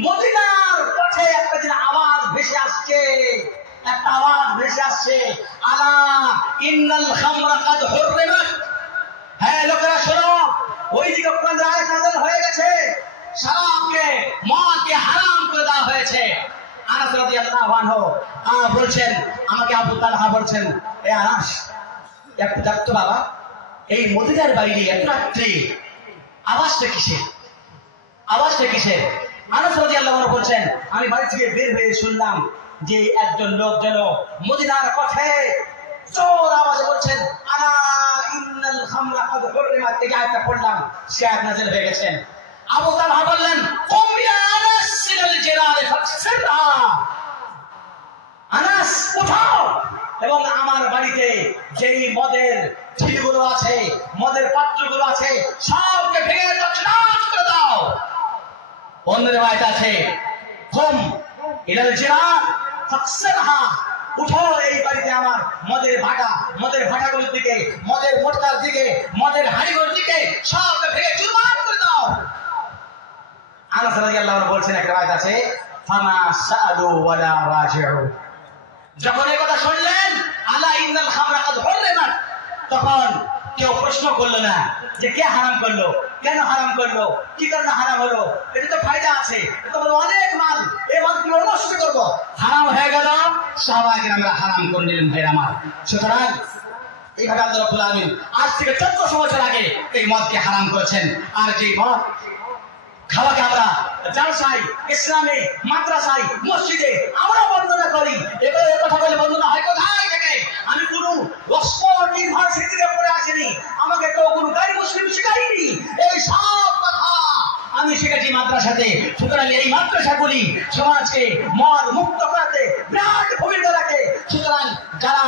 মদিনার পথে একটা আওয়াজ ভেসে আসছে, আলা ইন্নাল খামরা কাদ হুররিমাত। হ্যাঁ লোকেরা শোনো, ওইদিকে কোরআনের আয়াত নাযিল হয়ে গেছে, শরাবকে, মদকে আনহু বলছেন, আমাকে আবু তালহা বলছেন, এ আনাস একটু দেখতো বাবা, এই মদিনার বাইরে এত রাত্রে আওয়াজটা কিসের? আওয়াজটা কিসের? আনাস রাদিয়াল্লাহু আনহু বলছেন, আমি বাড়ি থেকে বের হয়ে শুনলাম যে একজন লোক যেন মদিনার পথে জোর আওয়াজে বলছেন, আলা ইন্নাল খামরা কাদ হুররিমাত, এই আয়াতটা পড়লাম, সে আয়াত নাযিল হয়ে গেছেন। আবু তালহা বললেন, কুম ইয়া আনাস ইলাল জিরার ফাকসিরহা, আনাস উঠাও এবং আমার বাড়িতে যেই মদের ঢিলগুলো আছে, মদের পাত্রগুলো আছে, সবকে ভেঙে তছনছ করে দাও। অন্য রিওয়ায়াত আছে, কুম ইলাল জিরার ফাকসিরহা, উঠো এই বাড়িতে আমার মদের ভাটাগুলোর দিকে, মদের মোটকার দিকে, মদের হাড়িগুলোর দিকে সবকে ভেঙে চুরমার করে দাও। আনাস রাদিয়াল্লাহু আনহু বলছেন, একটা রিওয়ায়াত আছে, ফামা সাআলু ওয়ালা রাজিউ, যখন এই কথা শুনলেন আলা ইন্নাল খামরা কাদ হুররিমাত, তখন কেউ প্রশ্ন করলো না যে কে হারাম করলো, কেন হারাম করলো, কি কারণে হারাম হলো, এটা তো ফায়দা আছে, এটা তো অনেক মাল, এই মাল কি নষ্ট করবো, হারাম হয়ে গেল, সাহাবায়ে কেরামরা হারাম করে নিলেন। ভাই আমার, সুতরাং এইভাবে আল্লাহ রাব্বুল আলামিন আজ থেকে 1400 বছর আগে এই মদকে হারাম করেছেন। আর যে মদ খাওয়াকে আমরা জালসায়, ইসলামে, মাদ্রাসায়, মসজিদে আমরা বর্ণনা করি, এবার কথা বলে বর্ণনা হয় কোথায় থেকে? আমি কোন অক্সফোর্ড ইউনিভার্সিটি থেকে পড়ে আসিনি, আমাকে তো কোন গাই মুসলিম শিখাইনি, এই সব কথা আমি শিখেছি মাদ্রাসাতে। সুতরাং এই মাদ্রাসাগুলি সমাজকে মদ মুক্ত করাতে বিরাট ভূমিকা রাখে। সুতরাং যারা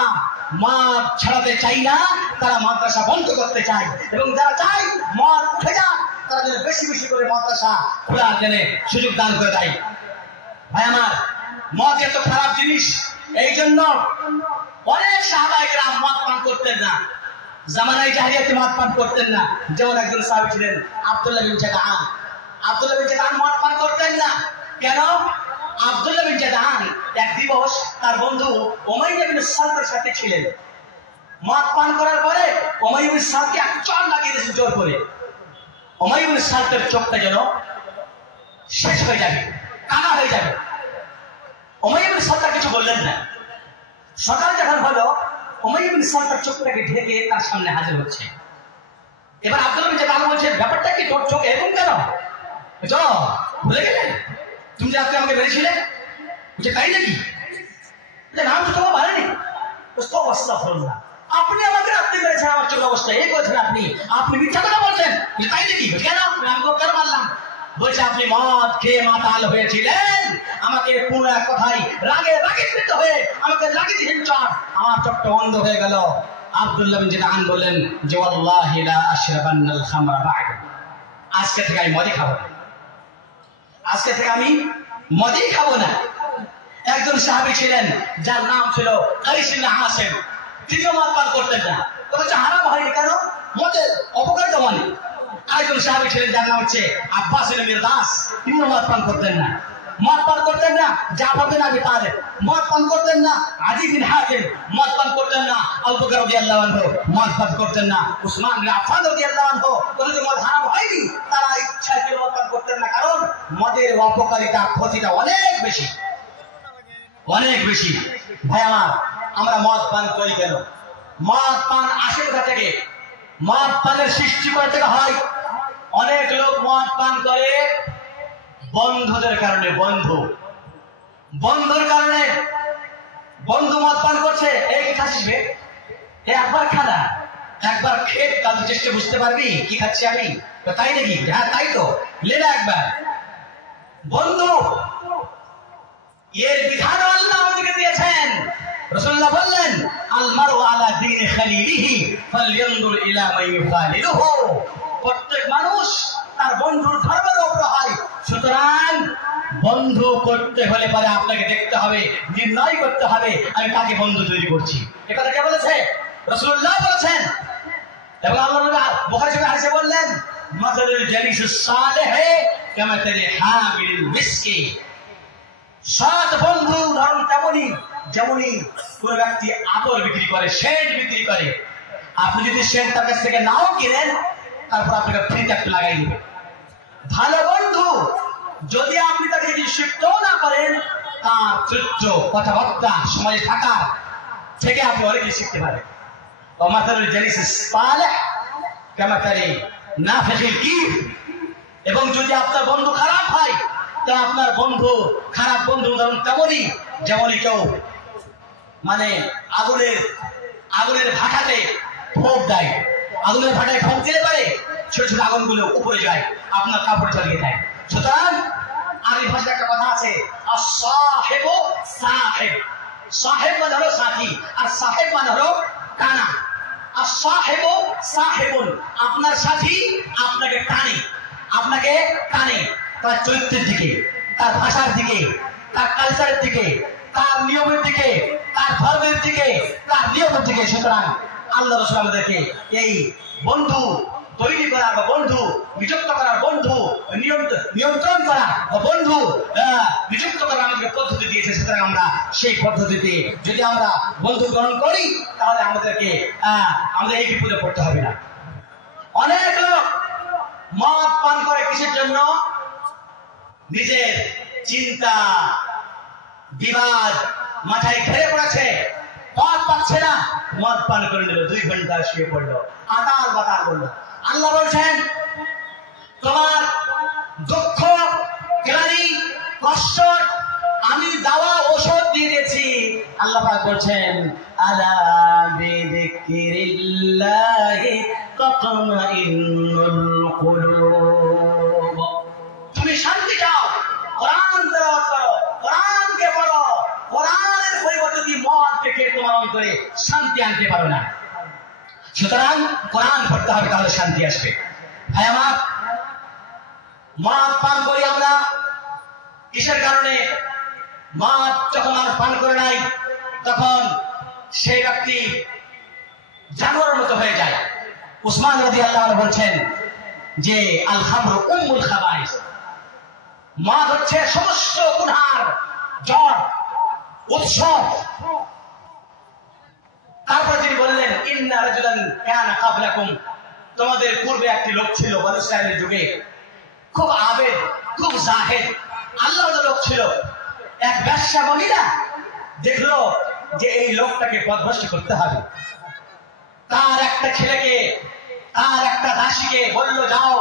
মদ ছাড়াতে চাই না তারা মাদ্রাসা বন্ধ করতে চায়, এবং যারা চায় মদ উঠে যাক তারা যেন বেশি বেশি করে মাদ্রাসা খোলার জন্য সুযোগ দান করে দেয়। ভাই আমার, মদ এত খারাপ জিনিস, এই জন্য অনেক সাহাবায়ে কেরাম মদ পান করতেন না, জামানায়ে জাহেলিয়াতে মদ পান করতেন না। যেমন একজন সাহাবী ছিলেন আব্দুল্লাহ বিন জাদআন, আব্দুল্লাহ বিন জাদআন মদ পান করতেন না। কেন? আব্দুল্লাহ বিন জাদআন এক দিবস তার বন্ধু উমাইয়া বিন সালতের সাথে ছিলেন, মদ পান করার পরে উমাইয়া বিন সালতকে এক চড় লাগিয়ে দিয়েছেন জোর করে। উমাইয়া বিন সালতের চোখটা যেন শেষ হয়ে যাবে, কানা হয়ে যাবে। উমাইয়া বিন সালত কিছু বললেন না। সকাল যখন হলো, উমাইয়া বিন সালত তার চোখটাকে ঢেকে তার সামনে হাজির হচ্ছে। এবার আব্দুল্লাহ বিন জাদআন বলছে, ব্যাপারটা কি, তোর চোখ এরকম কেন? ভুলে গেলেন তুমি যে আজকে আমাকে মেরেছিলে? বলছে, তাই নাকি? নাম তো তোমার ভালোনি, আস্তাগফিরুল্লাহ, আপনি আমাকে রাত্রি মেরেছেন, আমার চোখ অবস্থা এই করেছেন, আপনি মিথ্যা কথা বলছেন। তাই নাকি? কেন? আমি কেন মারলাম? বলছে, আপনি মদ খেয়ে মাতাল হয়েছিলেন, আমাকে পুরো এক কথাই রাগে রাগীকৃত হয়ে আমাকে লাগিয়ে দিয়েছেন চট, আমার চোখটা অন্ধ হয়ে গেল। আব্দুল্লাহ বিন জাদআন বললেন যে, ওয়াল্লাহি লা আশরাবান্নাল খামরা বা'দ, আজকে থেকে আমি মদই খাবো না, আজকে থেকে আমি মদই খাবো না। একজন সাহাবী ছিলেন যার নাম ছিল কাইস ইবনে হাসিম, তিনিও মদ পান করতেন না। বলছে হারাম হয়নি কেন? মদের অপকারিতা মানে। আরেকজন সাহাবী ছিলেন যার নাম হচ্ছে আব্বাস ইবনে মিরদাস, তিনিও মদ পান করতেন না। মদ পান করতেন না জাফর বিন আবি তালেব, মদ পান করতেন না আদি বিন হাতিম, মদ পান করতেন না আবু বকর রাদিয়াল্লাহু আনহু, মদ পান করতেন না উসমান বিন আফফান রাদিয়াল্লাহু আনহু। বলে যে মদ হারাম হয়নি, তারা ইচ্ছায় মদ পান করতেন না, কারণ মদের অপকারিতা, ক্ষতিটা অনেক বেশি, অনেক বেশি। ভাই আমার, আমরা মদ পান করি কেন? মদ পান আসে কোথা থেকে? মদ পানের সৃষ্টি কোথা থেকে হয়? অনেক লোক মদ পান করে বন্ধুদের কারণে, বন্ধুর কারণে। বন্ধু মদ পান করছে, এই কি খাচ্ছিস? একবার খানা, একবার খেয়ে তাদের চেষ্টা বুঝতে পারবি কি খাচ্ছি আমি। তাই নাকি? হ্যাঁ তাই তো, লেলা একবার। বন্ধু এর বিধান আল্লাহ আমাদেরকে দিয়েছেন। রাসূলুল্লাহ বললেন, আল মারউ আলা দীনি খালিলিহি ফালইয়ানজুর ইলা মান ইউখালিলুহু, প্রত্যেক মানুষ তার বন্ধুর ধর্মের উপর হয়। সুতরাং বন্ধু করতে হলে পরে আপনাকে দেখতে হবে, নির্ণয় করতে হবে আমি কাকে বন্ধু তৈরি করছি। এ কথা কে বলেছে? রাসূলুল্লাহ বলেছেন। এবং আল্লাহ নবী বুখারী শরীফে হাদিসে বললেন, মাসালুল জালিসুস সালিহ কামাসালি হামিলিল মিসকি, সৎ বন্ধু ধরুন তেমনি যেমনই কোন ব্যক্তি আতর বিক্রি করে, সেন্ট বিক্রি করে। আপনি যদি সেন্ট তার কাছ থেকে নাও কিনেন, তারপর আপনাকে ফ্রিতে একটু লাগাই দেবে। ভালো বন্ধু যদি আপনি তাকে কিছু শিখতেও না পারেন, তার চরিত্র, কথাবার্তা, সমাজে থাকা থেকে আপনি অনেক কিছু শিখতে পারেন। এবং যদি আপনার বন্ধু খারাপ হয়, তা আপনার বন্ধু খারাপ বন্ধু ধরুন যেমনই কেউ মানে আগুনের ভাটাতে ফোঁক দেয়, আগুনের ভাটায় ফোঁক দিতে পারে, ছোট ছোট আগুনগুলো উপরে যায়, আপনার কাপড় জ্বালিয়ে দেয়। সুতরাং আরবি ভাষায় একটা কথা আছে, সাহেব মানে হলো সাথী, আর সাহেব মানে হলো কানা। আর সাহেবুন আপনার সাথী আপনাকে টানে তার চরিত্রের দিকে, তার ভাষার দিকে, তার কালচারের দিকে, তার নিয়মের দিকে, তার ধর্মের দিকে, তার নিয়মের দিকে। সুতরাং আল্লাহ রাসূল আমাদেরকে এই বন্ধু তৈরি করা বা বন্ধু নিযুক্ত করার, বন্ধু নিয়ন্ত্রণ করা বা বন্ধু নিযুক্ত করার আমাদেরকে পদ্ধতি দিয়েছে। সুতরাং আমরা সেই পদ্ধতিতে যদি আমরা বন্ধু গ্রহণ করি, তাহলে আমাদের এই বিপদে পড়তে হবে না। অনেক লোক মদ পান করে কিসের জন্য? নিজের চিন্তা বিবাদ মাথায় ঘেরে পড়েছে, মদ পাচ্ছে না, মদ পান করে নিল, 2 ঘন্টা শুয়ে পড়লো, আতাল বাতাল করলো। আল্লাহ বলছেন তোমার দুঃখ, ক্লানি, কষ্ট আমি দাওয়া ঔষধ দিয়ে দিয়েছি। আল্লাহ পাক বলছেন আলা বিযিকরিল্লাহি তাতমাইন্নুল কুলুব। তুমি শান্তি চাও, কোরআন তেলাওয়াত করো, কোরআনকে পড়ো। কোরআনের পরিবর্তে যদি মদ থেকে তোমার অন্তরে শান্তি আনতে পারো না, সুতরাং কোরআন পড়তে হবে, তাহলে শান্তি আসবে। ভাই আমার, মদ পান করি আমরা কিসের কারণে? মদ যখন মানুষ পান করে নাই, তখন সেই ব্যক্তি জানোয়ারের মতো হয়ে যায়। উসমান রাদিয়াল্লাহু আনহু বলছেন যে আল খামরু উম্মুল খাবাইস, মদ হচ্ছে সমস্ত গুনার জড়, উৎস। তারপর তিনি বললেন ইন্না রাজুলান কানা ক্বাবলাকুম, তোমাদের পূর্বে একটি লোক ছিল বনু ইসরাঈলের যুগে, খুব আবেদ, খুব জাহেদ, আল্লাহওয়ালা লোক ছিল। এক বেশ্যা মহিলা দেখলো যে এই লোকটাকে পথভ্রষ্ট করতে হবে, তার একটা ছেলেকে, তার একটা দাসীকে বলল যাও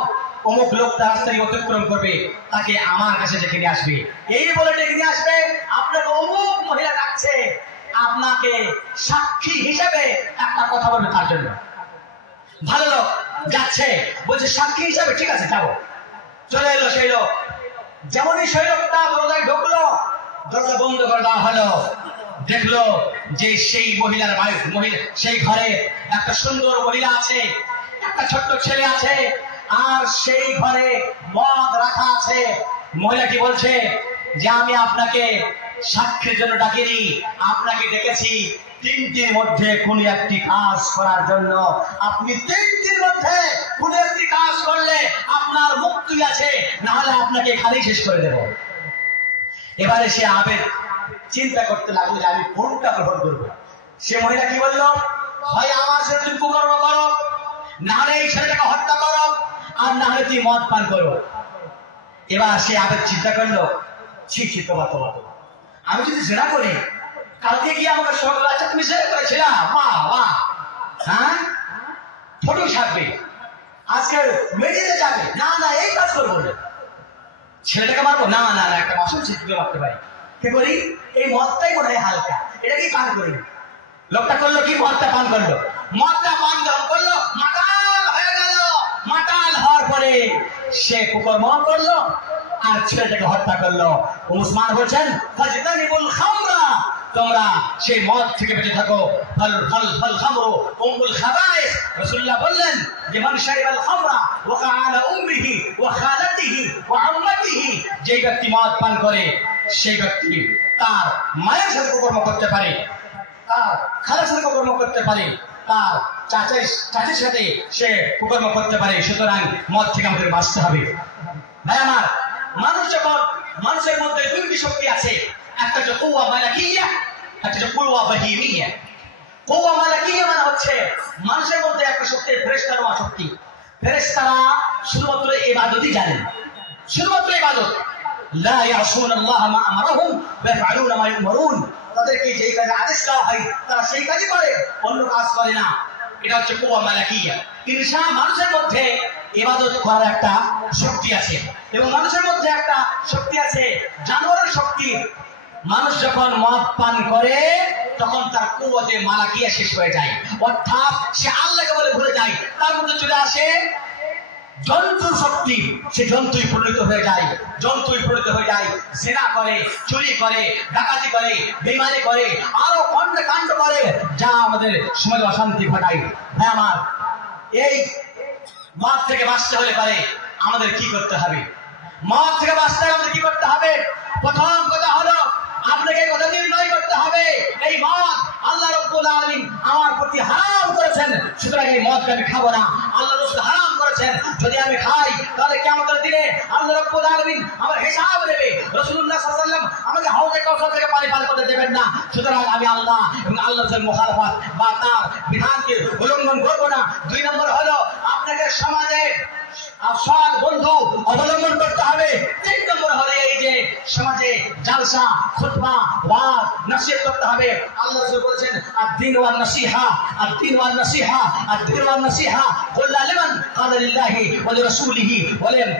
অমুক লোকটা রাস্তায় অতিক্রম করবে, তাকে আমার কাছে ডেকে নিয়ে আসবে। এই বলে ডেকে নিয়ে আসবে, আপনাকে অমুক মহিলা ডাকছে, আপনাকে সাক্ষী হিসেবে একটা কথা বলবে তার জন্য। ভালো লোক যাচ্ছে, বলছে সাক্ষী হিসাবে, ঠিক আছে যাবো। চলে এলো সেই লোক, যেমনই সেই লোকটা দরজায় ঢুকলো, দরজা বন্ধ করে দেওয়া হলো। দেখলো যে সেই মহিলার সেই ঘরে একটা সুন্দর মহিলা আছে, একটা ছোট্ট ছেলে আছে, আর সেই ঘরে মদ রাখা আছে। মহিলাটি বলছে যে আমি আপনাকে সাক্ষীর জন্য ডাকিনি, আপনাকে ডেকেছি 3 দিনের মধ্যে কোন একটি কাজ করার জন্য। আপনি 3 দিনের মধ্যে কোন একটি কাজ করলে আপনার মুক্তি আছে, না হলে আপনাকে খালি শেষ করে দেব। এবারে সে আবেদ চিন্তা করতে লাগলো যে আমি কোনটা গ্রহণ করবো। সে মহিলা কি বললো, হয় আমার সাথে তুমি কুকর্ম করো, না হলে এই ছেলেটাকে হত্যা করো, আর না হলে তুমি মদ পান করো। এবার সে আবেদ চিন্তা করলো, ছি ছি তোমার, আমি যদি জেনা করি, কালকে গিয়ে আমাকে সকাল, আচ্ছা তুমি জেনা করেছিলা, বাহ বাহ, হ্যাঁ ফটো ছাড়বে, আজকে মেডিতে যাবে, না না এই কাজ করবো, ছেলেটাকে মারবো, না না না একটা মাসুম ছেলেকে মারতে পারি, কি করি এই মদটাই মনে হয় হালকা, এটা কি পান করি। লোকটা করলো কি, মদটা পান করলো, মদটা পান যখন করলো মাতাল হয়ে গেল। মাতাল হওয়ার পরে সে কুকর্ম করলো আর ছেলেটাকে হত্যা করলো। উসমান বলছেন ফাজতানিবুল খামরা, তোমরা সেই মদ থেকে বেঁচে থাকো। ফাল খামরু উম্মুল খাবাইস, রাসূলুল্লাহ বললেন যে মান শারিবাল খামরা ওয়া আলা উম্মিহি ওয়া খালাতিহি ওয়া আম্মাতিহি, যে ব্যক্তি মদ পান করে সেই ব্যক্তি তার মায়ের সাথে কুকর্ম করতে পারে, তার খালার সাথে কুকর্ম করতে পারে, তার চাচির সাথে সে কুকর্ম করতে পারে। সুতরাং মদ থেকে আমাদের বাঁচতে হবে। ভাই আমার, মানুষের মধ্যে 2টি শক্তি আছে, একটা হচ্ছে কুওয়া মালাকিয়া, একটা হচ্ছে কুওয়া বাহিমিয়া। কুওয়া মালাকিয়া মানে হচ্ছে মানুষের মধ্যে একটা শক্তি, ফেরেশতার শক্তি। ফেরেশতারা শুধুমাত্র ইবাদতই জানেন, শুধুমাত্র ইবাদত। লা ইয়াসুনাল্লাহ মা আমারহুম ওয়া ইয়াফআলুনা মা ইউমারুন, তাদেরকে যেই কাজে আদেশ দেওয়া হয় তারা সেই কাজই করে, অন্য কাজ করে না। এটা হচ্ছে কুওয়া মালাকিয়া। ইনসান মানুষের মধ্যে ইবাদত করার একটা শক্তি আছে এবং মানুষের মধ্যে একটা শক্তি আছে জানোয়ারের শক্তি। মানুষ যখন মদ পান করে তখন তার কুওয়াতে মালাকিয়া শেষ হয়ে যায়, অর্থাৎ সে আল্লাহকে বলে ভুলে যায়, তার মধ্যে চলে আসে জন্তুর শক্তি, সে জন্তুই পরিণত হয়ে যায়, জিনা করে, চুরি করে, ডাকাতি করে, বেঈমানি করে, আরো কাণ্ড করে, যা আমাদের সমাজে অশান্তি ঘটায়। ভাই আমার, এই মদ থেকে বাঁচতে হলে পারে আমাদের কি করতে হবে? মদ থেকে বাঁচতে হলে আমাদের কি করতে হবে? প্রথম কথা হলো আপনাকে কথা নির্ণয় করতে হবে এই মদ আল্লাহ রাব্বুল আলামিন আমার প্রতি হারাম করেছেন, সুতরাং এই মদকে আমি খাবো না। আল্লাহ রাসূল হারাম করেছেন, যদি আমি খাই তাহলে কিয়ামতের দিনে আল্লাহ রাব্বুল আলামিন আমার হিসাব নেবে। রাসূলুল্লাহ সাল্লাল্লাহু আলাইহি ওয়াসাল্লাম আমাকে হাউজে কাউসার থেকে পানি পান করতে দেবেন না, সুতরাং আমি আল্লাহ এবং আল্লাহর সাথে মুখালাফাত বা তার বিধানকে উল্লঙ্ঘন করব না। 2 নম্বর হলো আপনাকে সমাজে সৎ বন্ধু অবলম্বন করতে হবে। 3 নম্বর হলো এই যে সমাজে জালসা, খুতবা, ওয়াজ, নসিহত করতে হবে। আল্লাহ রাসূল বলেছেন আদ-দীন ওয়ান নসিহা, আদ-দীন ওয়ান নসিহা, আদ-দীন ওয়ান নসিহা কুল্লা লিমান ক্বালা লিল্লাহি ওয়া লিরাসূলিহি ওয়া লিল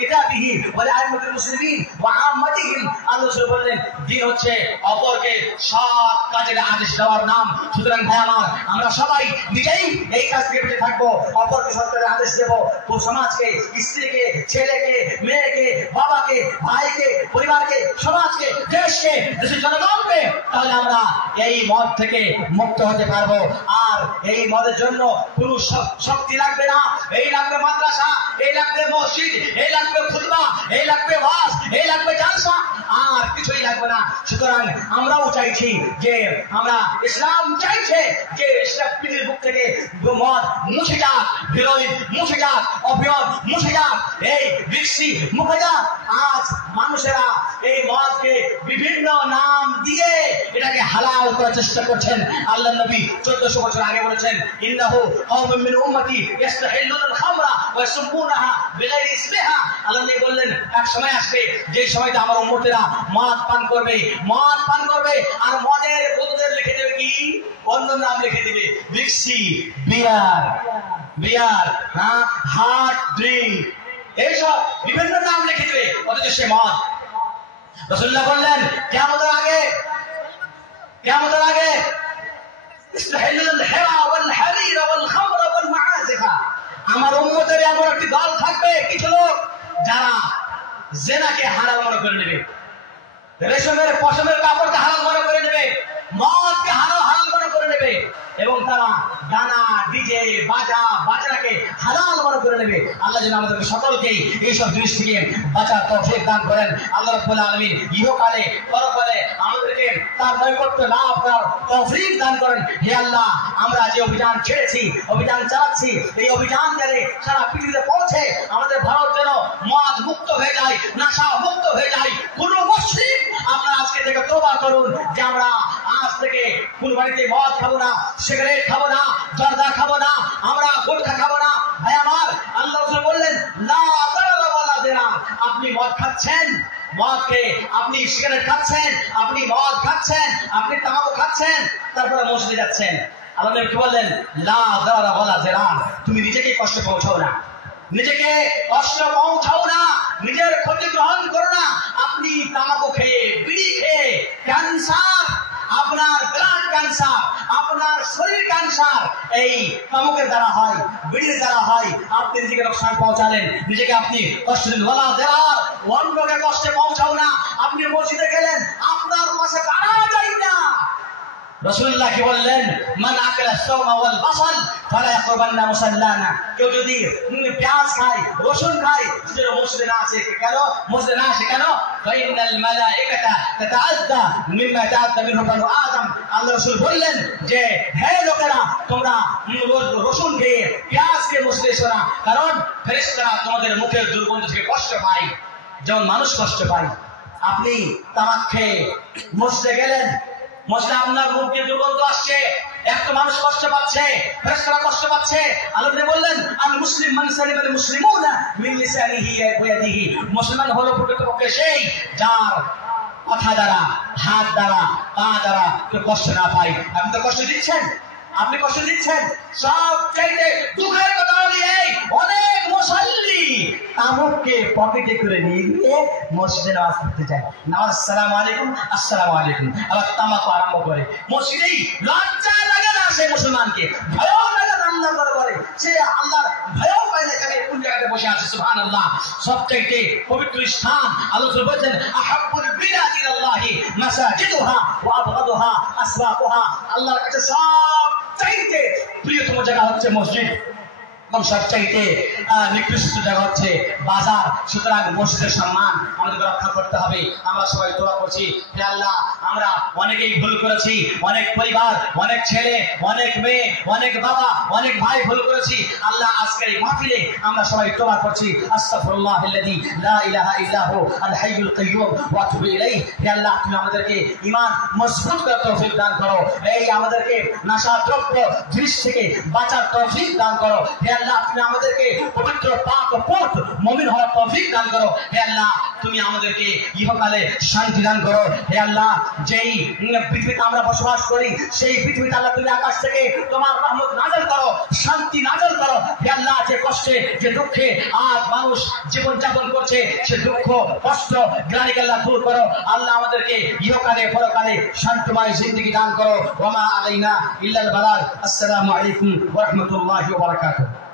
কিতাবিহি ওয়া লিআইম্মাতিল মুসলিমিন ওয়া আম্মাতিহিম। আল্লাহ রাসূল বললেন দ্বীন হচ্ছে অপরকে সৎ কাজের আদেশ দেওয়ার নাম। সুতরাং ভাই আমার, আমরা সবাই নিজেই এই কাজ থেকে বেঁচে থাকবো, অপরকে সৎ কাজের আদেশ দেব। সমাজকে, স্ত্রীকে, ছেলেকে, মেয়েকে, বাবাকে, ভাইকে, পরিবারকে, সমাজকে, দেশকে, দেশের জনগণকে, তাহলে আমরা এই মদ থেকে মুক্ত হতে পারবো। আর এই মদের জন্য কোনো শক্তি লাগবে না। এই লাগবে মাদ্রাসা, এই লাগবে মসজিদ, এই লাগবে খুতবা, এই লাগবে ওয়াজ, এই লাগবে জালসা, আর কিছুই লাগবে না। সুতরাং আমরাও চাইছি যে ইসলাম চাইছে যে ইসলাম পৃথিবীর বুক থেকে মদ মুছে যাক, বিরোধ মুছে যাক, অপিয়ত মুছে যাক, এই বিশ্রী মুছে যাক। আজ মানুষেরা এই মদকে বিভিন্ন নাম দিয়ে এটাকে হালাল করার চেষ্টা করছেন। আল্লাহ নবী 1400 বছর আগে বলেছেন ইন্নাহু কওমুম মিন উম্মতি ইস্তাহিল্লুনাল খামরা ওয়া ইয়াসুবুনাহা বিগাইরি ইসমিহা। আল্লাহ নবী বললেন এক সময় আসবে যে সময়তে আমার উম্মতেরা মদ পান করবে, আর মদের বোতলের লিখে দেবে কি? অন্য নাম লিখে দিবে, বিক্সি, বিয়ার, হার্ড ড্রিঙ্ক, এইসব বিভিন্ন নাম লিখে দেবে, অথচ সে মদ। রাসূলুল্লাহ বললেন কিয়ামতের আগে ইস্তাহিল্লুল হিরা ওয়াল হারিরা ওয়াল খামরা ওয়াল মাআজিফা, আমার উম্মতের এমন একটি দল থাকবে, কিছু লোক যারা জিনাকে হালাল মনে করে নেবে, রেশমের পশমের কাপড়কে হালাল মনে করে নেবে, মদকে হালাল মনে করে নেবে, এবং তারা গানা, ডিজে, বাজনাকে হালাল মনে করে নেবে। আল্লাহ যেন আমাদের সকলকেই এইসব জিনিস থেকে বাঁচার তৌফিক দান করেন। আল্লাহ রাব্বুল আলামিন ইহকালে পরকালে আমাদেরকে তার নৈকট্য লাভ করার তৌফিক দান করেন। হে আল্লাহ, আমরা যে অভিযান ছেড়েছি, অভিযান চালাচ্ছি, এই অভিযান যেন সারা পৃথিবীতে পৌঁছে, আমাদের ভারত যেন মদ মুক্ত হয়ে যায়, নেশা মুক্ত হয়ে যায়। কোন মুসলিম আপনারা আজকে থেকে তওবা করুন যে আমরা আজ থেকে কোন বাড়িতে মদ খাবো না, সিগারেট খাবো না, জর্দা খাবো না, আমরা গুটখা খাবো না। ভাই আমার, আল্লাহ রাসূল বললেন লা যারারা ওয়ালা যিনা। আপনি মদ খাচ্ছেন, মদকে আপনি সিগারেট খাচ্ছেন, আপনি মদ খাচ্ছেন, আপনি তামাকু খাচ্ছেন, তারপরে মসজিদে যাচ্ছেন। আল্লাহ নবী বললেন লা যারারা ওয়ালা যিনা। তুমি নিজেকে কষ্ট পৌঁছাও না, নিজের ক্ষতি গ্রহণ করো না। আপনি তামাকু খেয়ে, বিড়ি খেয়ে ক্যান্সার, আপনার ব্লাড ক্যান্সার, আপনার শরীর ক্যান্সার এই তামাকের দ্বারা হয়, বিড়ির দ্বারা হয়। আপনি নিজেকে নোকসান পৌঁছালেন, নিজেকে আপনি কষ্ট দিলেন। ওয়ালা যারার, অন্যকে কষ্টে পৌঁছাও না। আপনি মসজিদে গেলেন, আপনার পাশে কারা যায় না। রাসূলুল্লাহ কি বললেন? মান আকালা সাওমা ওয়াল বাসাল ফালা ইয়াকরবান্না মুসাল্লানা। কেউ যদি পেঁয়াজ খায়, রসুন খায়, যেন মসজিদে না আসে। কেন মসজিদে না আসে? কেন? ফাইনাল মালাইকাতা তাতাআদ্দা মিম্মা তাআদ্দা মিনহু বানু আদম। আল্লাহ রাসূল বললেন যে হে লোকেরা, তোমরা রসুন খেয়ে, পেঁয়াজ খেয়ে মসজিদে এসো না, কারণ ফেরেশতারা তোমাদের মুখের দুর্গন্ধ থেকে কষ্ট পায়, যেমন মানুষ কষ্ট পায়। আপনি তামাক খেয়ে মসজিদে গেলেন, মসজিদে আপনার মুখ দিয়ে দুর্গন্ধ আসছে, একটা মানুষ কষ্ট পাচ্ছে, ফেরেশতারা কষ্ট পাচ্ছে, আল্লাহ বললেন আল মুসলিম মান সালিমাল মুসলিমুনা মিন লিসানিহি ওয়া ইয়াদিহি, মুসলমান হলো প্রকৃতপক্ষে সেই যার কথা দ্বারা, হাত দ্বারা, পা দ্বারা কেউ কষ্ট না পায়। আপনি তো কষ্ট দিচ্ছেন, আপনি কষ্ট দিচ্ছেন। সব চাইতে দুঃখের কথা হলো এই, অনেক মুসল্লি তামুককে পকেটে করে নিয়ে গিয়ে মসজিদে নামাজ পড়তে যায়। নামাজ আসসালামু আলাইকুম, আসসালামু আলাইকুম, আবার তামাক আরম্ভ করে। মসজিদেই লজ্জা লাগে না সে মুসলমানকে, ভয় লাগে না আল্লাহ করে, সে আল্লাহর ভয় পায় না, এখানে কোন জায়গাতে বসে আছে। সুবহানাল্লাহ। সবচাইতে পবিত্র স্থান আল্লাহ বলেছেন আহাব্বুল বিলাদি ইলাল্লাহি মাসাজিদুহা ওয়া আবগাদুহা আসওয়াকুহা, আল্লাহর কাছে সবচাইতে প্রিয়তম জায়গা হচ্ছে মসজিদ এবং সবচাইতে নিকৃষ্ট জায়গা হচ্ছে বাজার। সুতরাং মসজিদের সম্মান আমাদেরকে রক্ষা করতে হবে। আমরা সবাই দোয়া করছি, হে আল্লাহ, আমরা অনেকেই ভুল করেছি, অনেক পরিবার, অনেক ছেলে, অনেক মেয়ে, অনেক বাবা, অনেক ভাই ভুল করেছি। আল্লাহ আজকের এই মাহফিলে আমরা সবাই দোয়া করছি, আস্তাগফিরুল্লাহাল্লাযী লা ইলাহা ইল্লা হু আল হাইয়ুল কাইয়্যুম ওয়া আতুবু ইলাইহি। হে আল্লাহ, তুমি আমাদেরকে ঈমান মজবুত করার তৌফিক দান করো, এই আমাদেরকে নেশাদ্রব্য জিনিস থেকে বাঁচার তৌফিক দান করো। হে আল্লাহ, তুমি আমাদেরকে পবিত্র পাক ও পূত মুমিন হওয়ার তৌফিক দান করো। হে আল্লাহ, তুমি আমাদেরকে ইহকালে শান্তি দান করো। হে আল্লাহ, যেই পৃথিবীতে আমরা বসবাস করি সেই পৃথিবীতে আল্লাহ তুমি আকাশ থেকে তোমার রহমত নাযিল করো, শান্তি নাযিল করো। হে আল্লাহ, যে কষ্টে, যে দুঃখে আজ মানুষ জীবন যাপন করছে, সে দুঃখ, কষ্ট, গ্লানিকে আল্লাহ দূর করো। আল্লাহ আমাদেরকে ইহকালে পরকালে শান্তিময় জিন্দেগি দান করো। ওয়া মা আলাইনা ইল্লাল বালাগ। আসসালামু আলাইকুম ওয়া রাহমাতুল্লাহি ওয়া বারাকাতুহু।